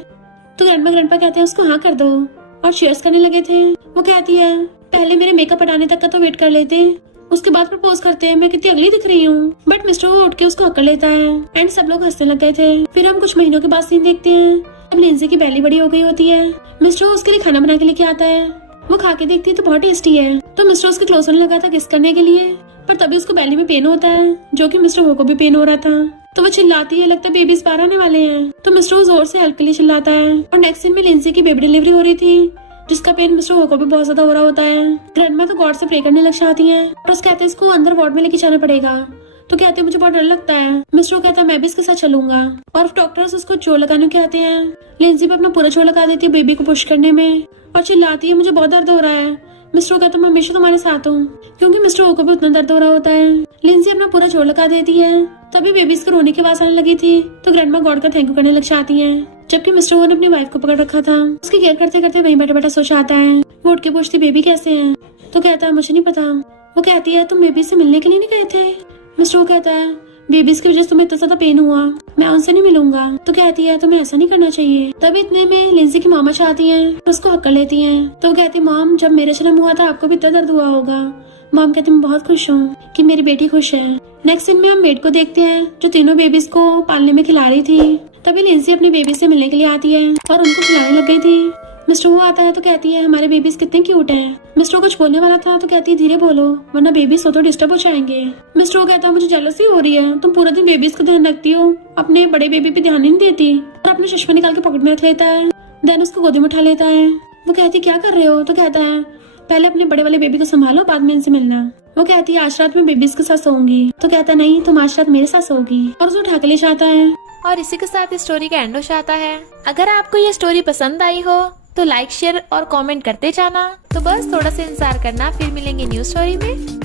तो ग्रैंडपा कहते हैं उसको हाँ कर दो और चीयर्स करने लगे थे। वो कहती है पहले मेरे मेकअप हटाने तक का तो वेट कर लेते, उसके बाद प्रपोज करते हैं, मैं कितनी अगली दिख रही हूँ। बट मिस्टर वो उठ के उसको हक कर लेता है एंड सब लोग हंसने लग गए थे। फिर हम कुछ महीनों के बाद सीन देखते हैं, अब लिंसी की बैली बड़ी हो गई होती है। मिस्टर उसके लिए खाना बना के लेके आता है, वो खा के देखती है तो बहुत टेस्टी है। तो मिस्टर उसके क्लोज होने लगा था किस करने के लिए, पर तभी उसको बैली में पेन होता है, जो कि मिस्टर वो को भी पेन हो रहा था। तो वो चिल्लाती है लगता है बेबीज बाहर आने वाले हैं। तो मिस्टर वो जोर से हेल्प के लिए चिल्लाता है। और नेक्स्ट सीन में लिंसी की बेबी डिलीवरी हो रही थी, जिसका पेन मिस्टर हो को भी बहुत ज्यादा हो रहा होता है। ग्रैंडमा तो गॉड से प्रे करने लग जाती हैं और उस कहते हैं इसको अंदर वार्ड में लेके जाना पड़ेगा। तो कहते हैं मुझे बहुत डर लगता है। मिस्टर कहता है मैं भी इसके साथ चलूंगा। और डॉक्टर्स उसको जोर लगाने के आते हैं। लिंसी पे अपना पूरा जोर लगा देती है बेबी को पुश करने में और चिल्लाती है मुझे बहुत दर्द हो रहा है, मिस्टर ओ कहता मैं हमेशा तुम्हारे साथ हूँ, क्योंकि मिस्टर ओ को भी उतना दर्द हो रहा होता है। लिंसी अपना पूरा जोर लगा देती है। तभी बेबीज के रोने की आवाज आने लगी थी तो ग्रैंडमा गॉड का थैंक यू करने लग जाती है। जबकि मिस्टर ओ ने अपनी वाइफ को पकड़ रखा था। उसकी केयर करते करते वहीं बैठा बैठा सोच आता है। वो उठ के पूछती बेबी कैसे है, तो कहता है मुझे नहीं पता। वो कहती है तुम बेबी से मिलने के लिए नहीं गए थे। मिस्टर ओ कहता है बेबीज की वजह से तुम्हें इतना ज्यादा पेन हुआ, मैं उनसे नहीं मिलूंगा। तो कहती है तुम्हें ऐसा नहीं करना चाहिए। तभी इतने में लिंसी की मामा चाहती हैं, उसको हक कर लेती हैं। तो वो कहती मॉम जब मेरे जन्म हुआ था आपको भी इतना दर्द हुआ होगा। मॉम कहती मैं बहुत खुश हूँ कि मेरी बेटी खुश है। नेक्स्ट सीन में हम मेड को देखते हैं जो तीनों बेबीज को पालने में खिला रही थी। तभी लिंसी अपने बेबी से मिलने के लिए आती है और उनको खिलाने लग गई थी। मिस्टर वो आता है तो कहती है हमारे बेबीज कितने क्यूट हैं। मिस्टर कुछ बोलने वाला था तो कहती है धीरे बोलो वरना बेबीज तो डिस्टर्ब हो जाएंगे। मिस्टर वो कहता है मुझे जेलसी हो रही है, तुम पूरा दिन बेबीज का ध्यान रखती हो, अपने बड़े बेबी पे ध्यान नहीं देती। और अपने चश्मा निकाल के पॉकेट में रख लेता है, देन उसको गोदी में उठा लेता है। वो कहती क्या कर रहे हो, तो कहता है पहले अपने बड़े वाले बेबी को संभालो बाद में इनसे मिलना। वो कहती है आज रात में बेबीज के साथ सोऊंगी। तो कहता नहीं तुम आज रात मेरे साथ सोओगी, और उसे उठा के ले जाता है। और इसी के साथ इस स्टोरी का एंड हो जाता है। अगर आपको ये स्टोरी पसंद आई हो तो लाइक शेयर और कमेंट करते जाना। तो बस थोड़ा सा इंतजार करना, फिर मिलेंगे न्यू स्टोरी में।